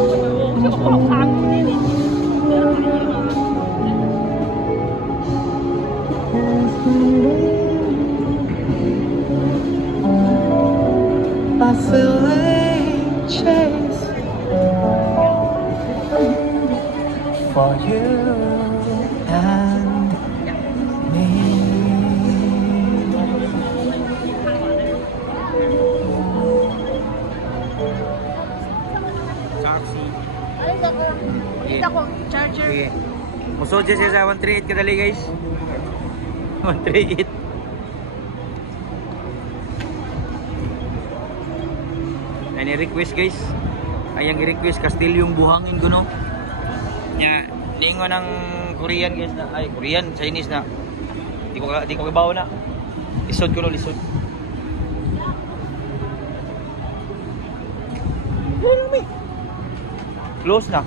I feel a chase for you and me. Taxi. Ay, Musod siya sa 138 kadali guys. 138. Ay request guys. Ayang i-request Castilyong buhangin ko no. Nya ningon ng Korean guys na ay Korean, Chinese na. Di ko kibaw na. Lisod ko no, lisod. Close na.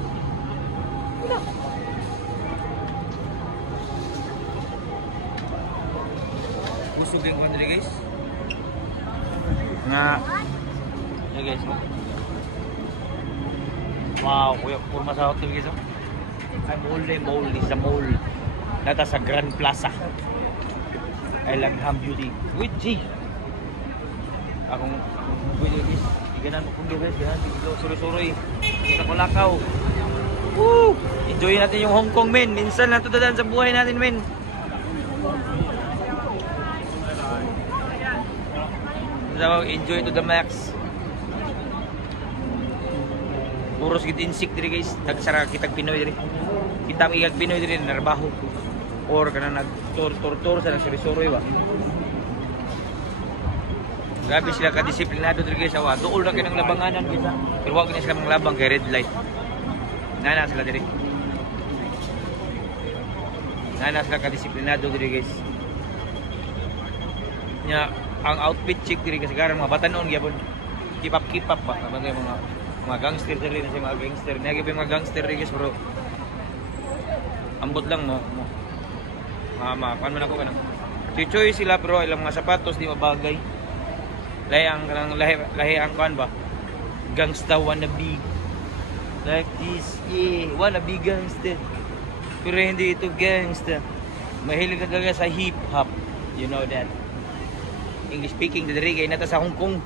Busog yung country guys. Nga. Yeah guys. No? Wow, kuya, purma sa hotel guys. Ay mall sa mall. Nata sa Grand Plaza. I Langham Beauty. With G. Akong pwede guys. Ganan mo kundo guys, ganan biglo suroy-suroy. Kita ko lakaw. Woo! Enjoy natin yung Hong Kong men. Minsan lang ito dadaan sa buhay natin men. So, enjoy to the max. Puros gid insik diri guys. Tagsara kitag Pinoy diri. Kita migag Pinoy diri narbaho. Or kana nag-tour sa suroy-suroy ba. Grabe sila ka-disiplinado diri guys. Duol na kinang labanganan guys. Pero wag na sila manglabang kay red light. Nana sila diri. Nana sila ka-disiplinado diri guys. Nya ang outfit chick diri kasi karon mga batanon gyapon. Keep up ba mga gangster diri na mga gangster. Nagi pa mga gangster diri guys bro. Ambot lang mo. Mama, paano man ako kanang. Choy sila bro, ilang mga sapatos di mabagay. Lahi ang kuan ba? Gangsta wannabe. Like this, yeah, wannabe gangsta. Pero hindi ito gangsta. Mahilig talaga sa hip hop. You know that. English speaking diri kay nata sa Hong Kong.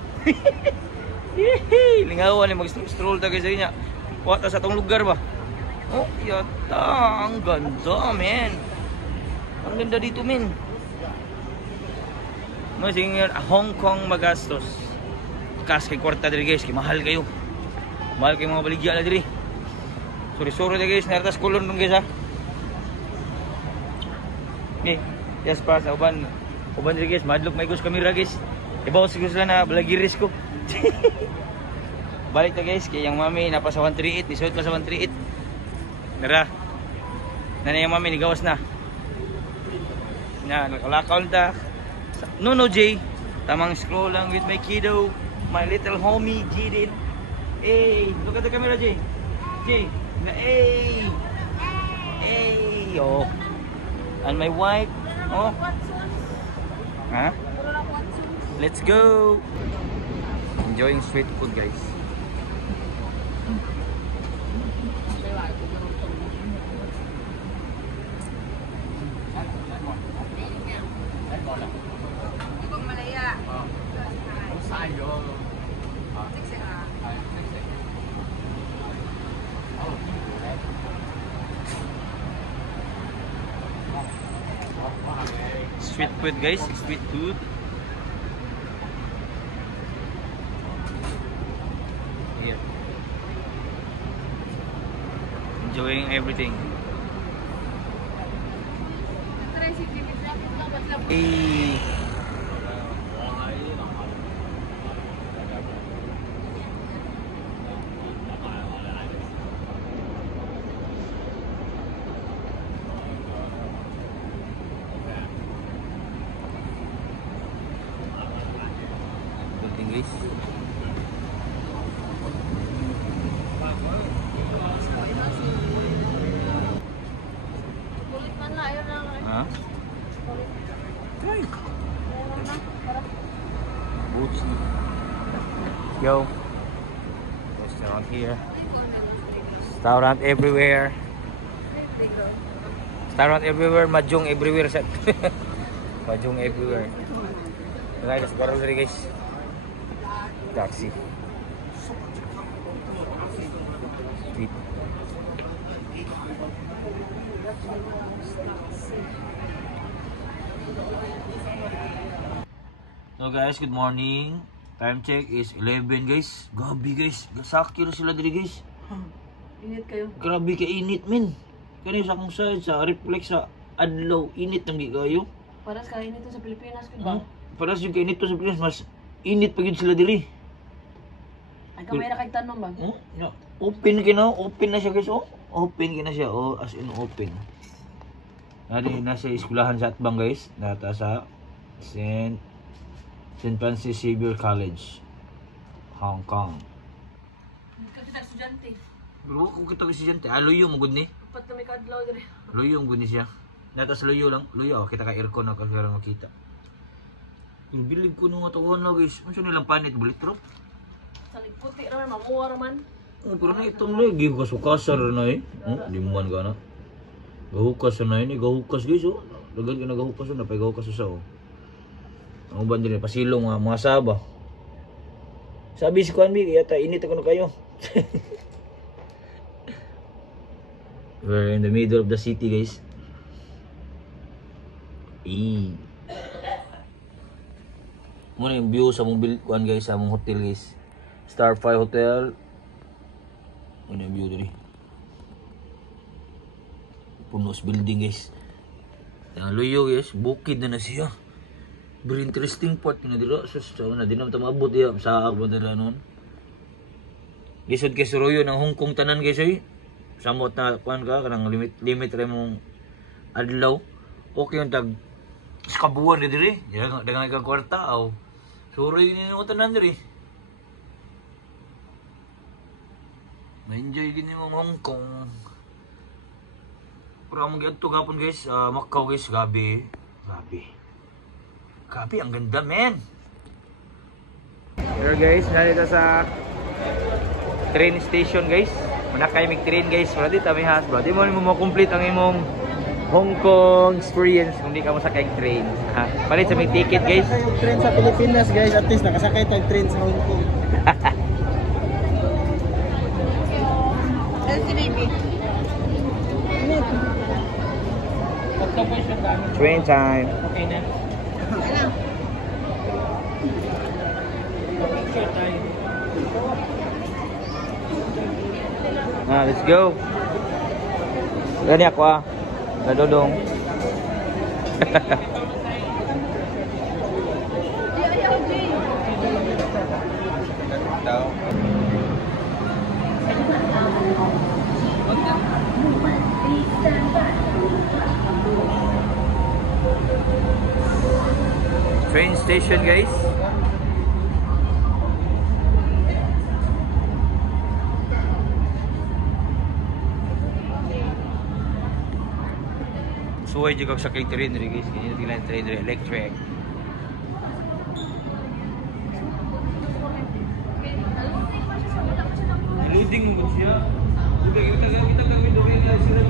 Lingawan ni mag-stroll ta guys niya. Wata sa tong lugar ba? Oh, yata ang ganda, men. Ang ganda dito, men. Masing Hong Kong magastos. Kas kay kwarta diri guys, kay mahal kayo. Mahal kay mga baligya na diri. Sorry diri guys, nartas kulon dong guys ha. Ni, yes pa sa uban diri guys, madlok may gus kamera guys. Ibaw siguro sila na balagiris ko. Balik ta guys, kay yung mami napa sa 138, ni suot pa sa 138. Nara. Nanay yung mami ni gawas na. Na nakalakaw ta. No J. Tamang scroll lang with my kiddo. My little homie Jidin. Hey, look at the camera J. J. Hey. Hey. Oh. And my wife. Oh. Huh? Let's go. Enjoying street food guys. Street food guys, street food. Here. Enjoying everything. Hey. Guys. Kulit man na, ayaw na. Huh? Try. Boots. Yo. Restaurant here. Restaurant everywhere. Restaurant everywhere. Mahjong everywhere. Mahjong everywhere. Try na siguro dali guys. Taxi. Street. So guys, good morning. Time check is 11 guys. Gabi guys. Gasakyo na sila diri guys. Init kayo. Grabe ka init men. Kani sa akong side sa reflex sa adlaw init nang gigayo. Paras kayo nito sa Pilipinas, ko ba? Para yung kainit to sa Pilipinas mas init pa gyud sila diri. Ay, kamay na kay tanong ba? Open na siya guys, oh. Open na siya, oh, as in open. Nasa eskwelahan sa Atbang guys, nata sa St. Francis Xavier College, Hong Kong. Kita estudyante. Bro, kung kita estudyante, Luyo mo gud ni. Pat na may kadlaw diri. Luyo mo gud ni siya. Nata sa Luyo lang, Luyo, kita ka aircon na kasi makita. Yung bilig ko nung atawon na guys, ano nilang panit bulit bro? Sa puti naman, mamuha naman. Pero na itong na, gihukasar na eh. Liman ka na. Gahukas na yun eh, gahukas guys oh. Dagan ka na gahukas oh, napay gahukas isa oh. Ang uban din eh, pasilong mga saba. Sabi si Kwanbi, yata init ako na kayo. We're in the middle of the city guys. Muna yung view sa mong kuan guys, sa mong hotel guys. Starfire Hotel. Muna yung view dali. Punos building guys. Yang Luyo guys, bukid na siya. Very interesting part na dira. So na din naman maabot diya sa ako dira noon. Lisod kay Suroyo ng Hong Kong tanan guys oy. Samot na kuan ka kanang limit ra mong adlaw. Okay yung tag kabuan diri. Dagang kang kwarta aw. Suroy ni mo tanan diri. Ma-enjoy gini mo Hong Kong. Pero ang mga gapon guys, Macau guys, gabi. Gabi, ang ganda men. Pero guys, nalito sa train station guys. Manakay mig train guys, wala dito may has, bro. Di mo complete ang imong Hong Kong experience kung di ka masakay ng train. Palit sa may ticket guys. Yung train sa Pilipinas guys, at least nakasakay tayong train sa Hong Kong. Si baby. Train time. Okay na. Let's go. Gani ako Nadodong. Train station guys. Suway juga sa kay train rin guys. Ganyan tingnan train rin electric. Loading mo siya. Kita gawin doon na sila.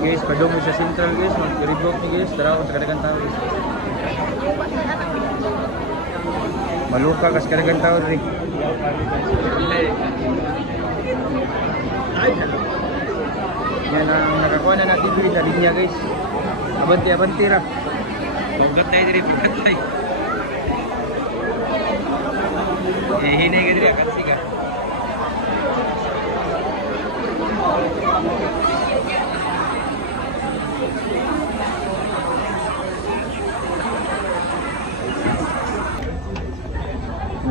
Guys, padung sa Central guys, mag-rebook ni guys, tara ako sa kadagang tao guys. Maluka kas kadagang tao rin. Yan ang nakakuha na natin dito sa linya guys. Abanti ra. Pagkat tayo dito, pagkat tayo. Hinay ka dito, kasi ka.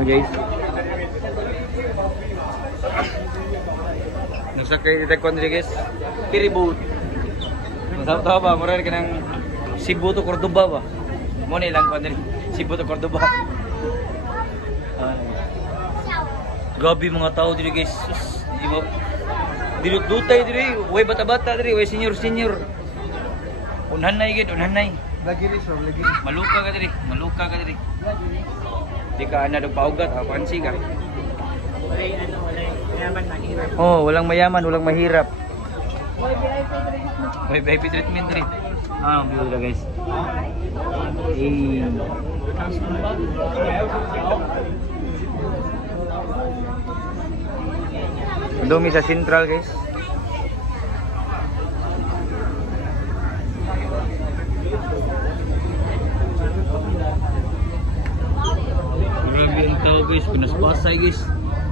Guys, nagsakay dito ko nila guys, ferryboat. Masaw-taw ba, mura ka ng Cebu to Cordoba ba? Mo na ilang ko nila, Cebu to Cordoba. Grabe mga tao dito guys. Dilutay dito, way bata-bata dito, way senior. Unhanay gid, unhanay. Lagi rin, sir, lagi. Maluka ka dito. Di ka na nagpaugat, pansi ka. Walang mayaman, mahirap. Oh, walang mayaman, walang mahirap. May VIP treatment rin. Ah, ang view na guys. Eh. Dumi sa Central guys. Grabe ang tao guys, pinaspasay guys.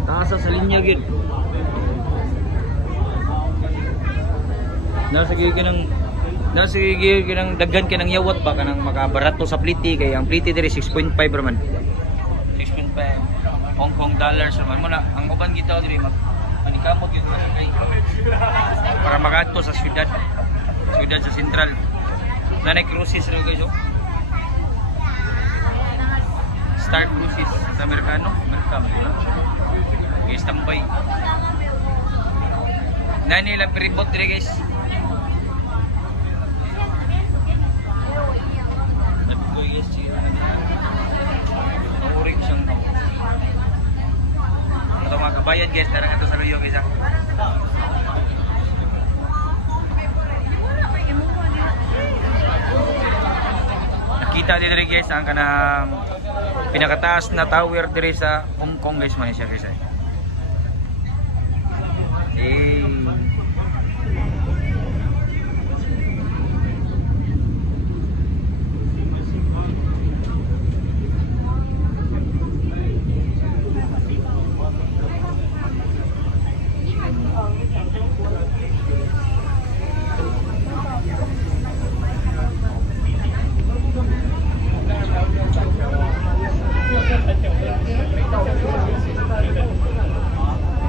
Taasa sa linya gid. Nasa gigil ka ng daghan ka ng yawat ba kanang makabarato sa pliti kay ang pliti diri 6.5 raman. 6.5 Hong Kong dollars raman mo na ang uban gitaw diri manikamot gyud na kay para magadto sa syudad sa Central. Nanay cruises ro guys oh. Star Cruises sa Amerikano, guys tambay. Nani lang peribot diri guys. Guys, uring siyang no. Ito mga kabayad guys, tarang ito sa Rio guys. Nakita dito rin guys ang kanang pinakataas na tower diri sa Hong Kong guys, man siya guys.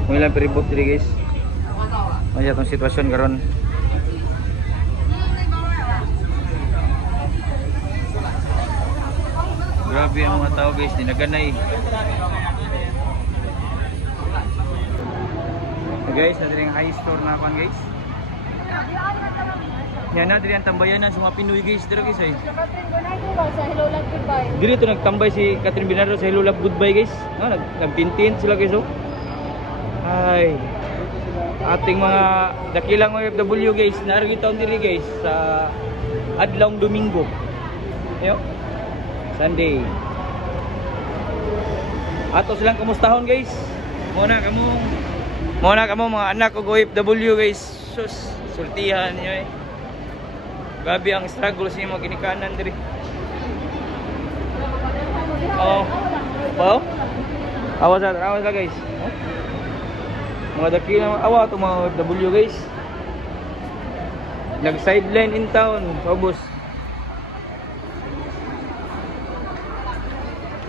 Ilang peribot diri guys. Ano itong sitwasyon karon. Grabe ang mga tao guys, dinaganay. Guys, natin yung high store na pan guys. Yan na diri ang tambayanan sa mga Pinoy guys, dira guys ay. Sa Hello Love Goodbye. Diri to nagtambay si Catherine Bernardo sa Hello Love Goodbye guys. Nagtintin sila guys oh. Ay, ating mga dakilang OFW guys, narito diri guys sa adlawng Domingo. Ayo. Sunday. Ato silang kumustahon guys. Muna kamo mga anak og OFW guys. Sus, sultihan niyo eh. Grabe ang struggle sa mga ginikanan diri. Oh. Wow. Awas na guys. Oh. Mga dakilang awa itong mga OFW guys. Nag-sideline in town. Sobos.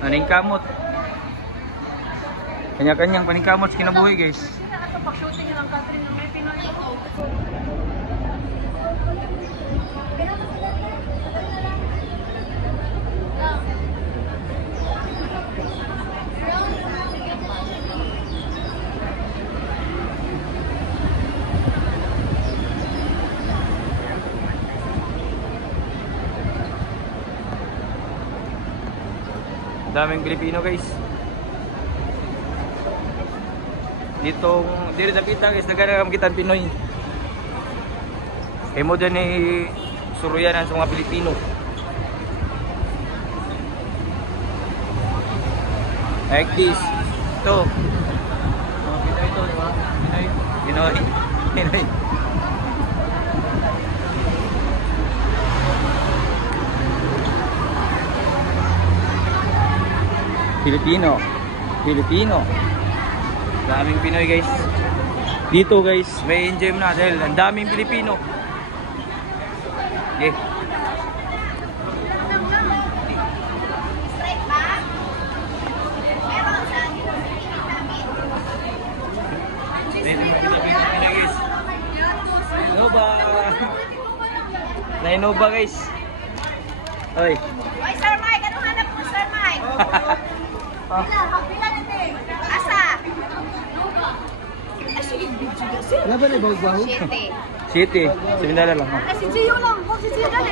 Aning kamot. Kanya-kanyang paningkamot sa kinabuhi guys. Pag-shooting lang Catherine ng may Pinoy ito. Daming Pilipino guys. Dito napita guys, nagana kita Pinoy. Kay mo din ni suruyanan sa mga Pilipino. Like this. Ito. Kita ito, di ba? Pinoy. Filipino. Daming Pinoy guys. Dito guys, may enjoy mo na dahil ang daming Pilipino. Okay. Nainova guys. Oy. Oy, Sir Mike, anong hanap mo, Sir Mike? Pila nito. Asa? Wala ba na bago? City. Seminala lang. Si Gio lang. Si Gio dali.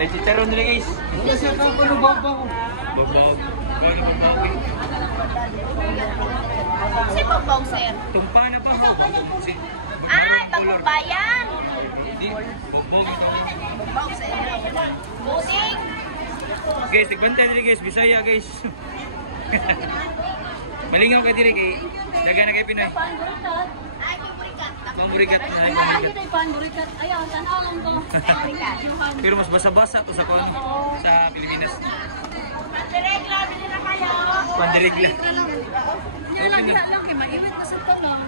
Nagchicharon nila guys. Kasi ako ano bago. Bagbag. Si Bagbag, sir. Tumpa na pa. Ay, bagong bayan. Di, bubog ito. Busing. Guys, nagbantay diri guys, Bisaya guys. Malingaw kay diri kay daga na kay Pinoy. Pangurikat. Ay, pangurikat. Pamburikat na Ay, pamburikat. pangurikat. Ayaw, tanawang ko. Pangurikat. Pero mas basa-basa to sa kon sa Pilipinas. Pandiregla, bilhin na kayo. Pandirigla. Yan lang, diha lang. Kaya maiwit na sa talong.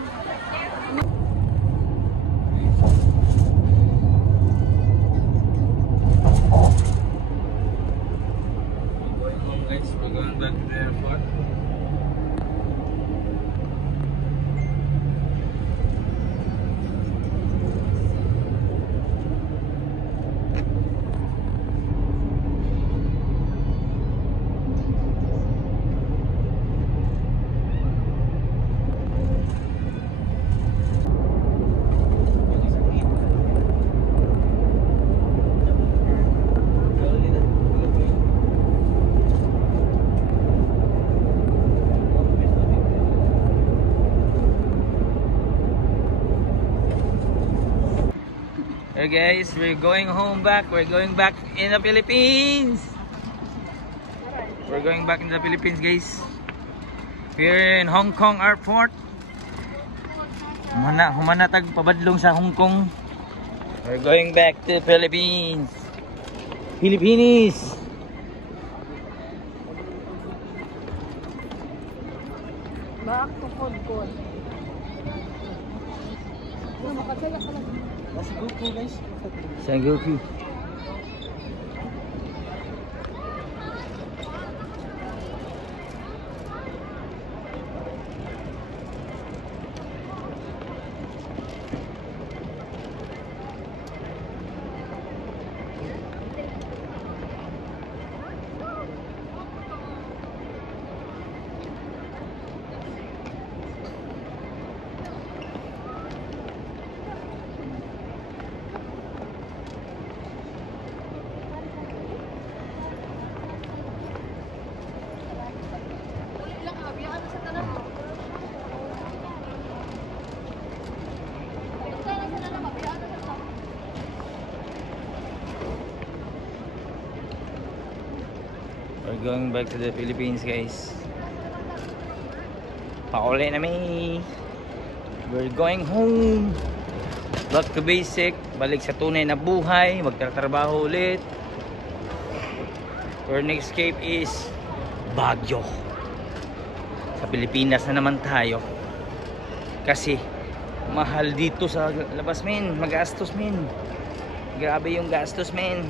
Guys, we're going back to the airport. Hey guys, we're going home back. We're going back in the Philippines. We're going back in the Philippines, guys. We're in Hong Kong Airport. Humanatag pabadlong sa Hong Kong. We're going back to the Philippines. Philippines. Back to Hong. Makasaya ka lang. Nasa GoPro guys. Sangoku. We're going back to the Philippines, guys. Pauli na may. We're going home. Back to basic. Balik sa tunay na buhay. Magtatrabaho ulit. Our next escape is Baguio. Sa Pilipinas na naman tayo. Kasi mahal dito sa labas, men. Magastos, men. Grabe yung gastos, men.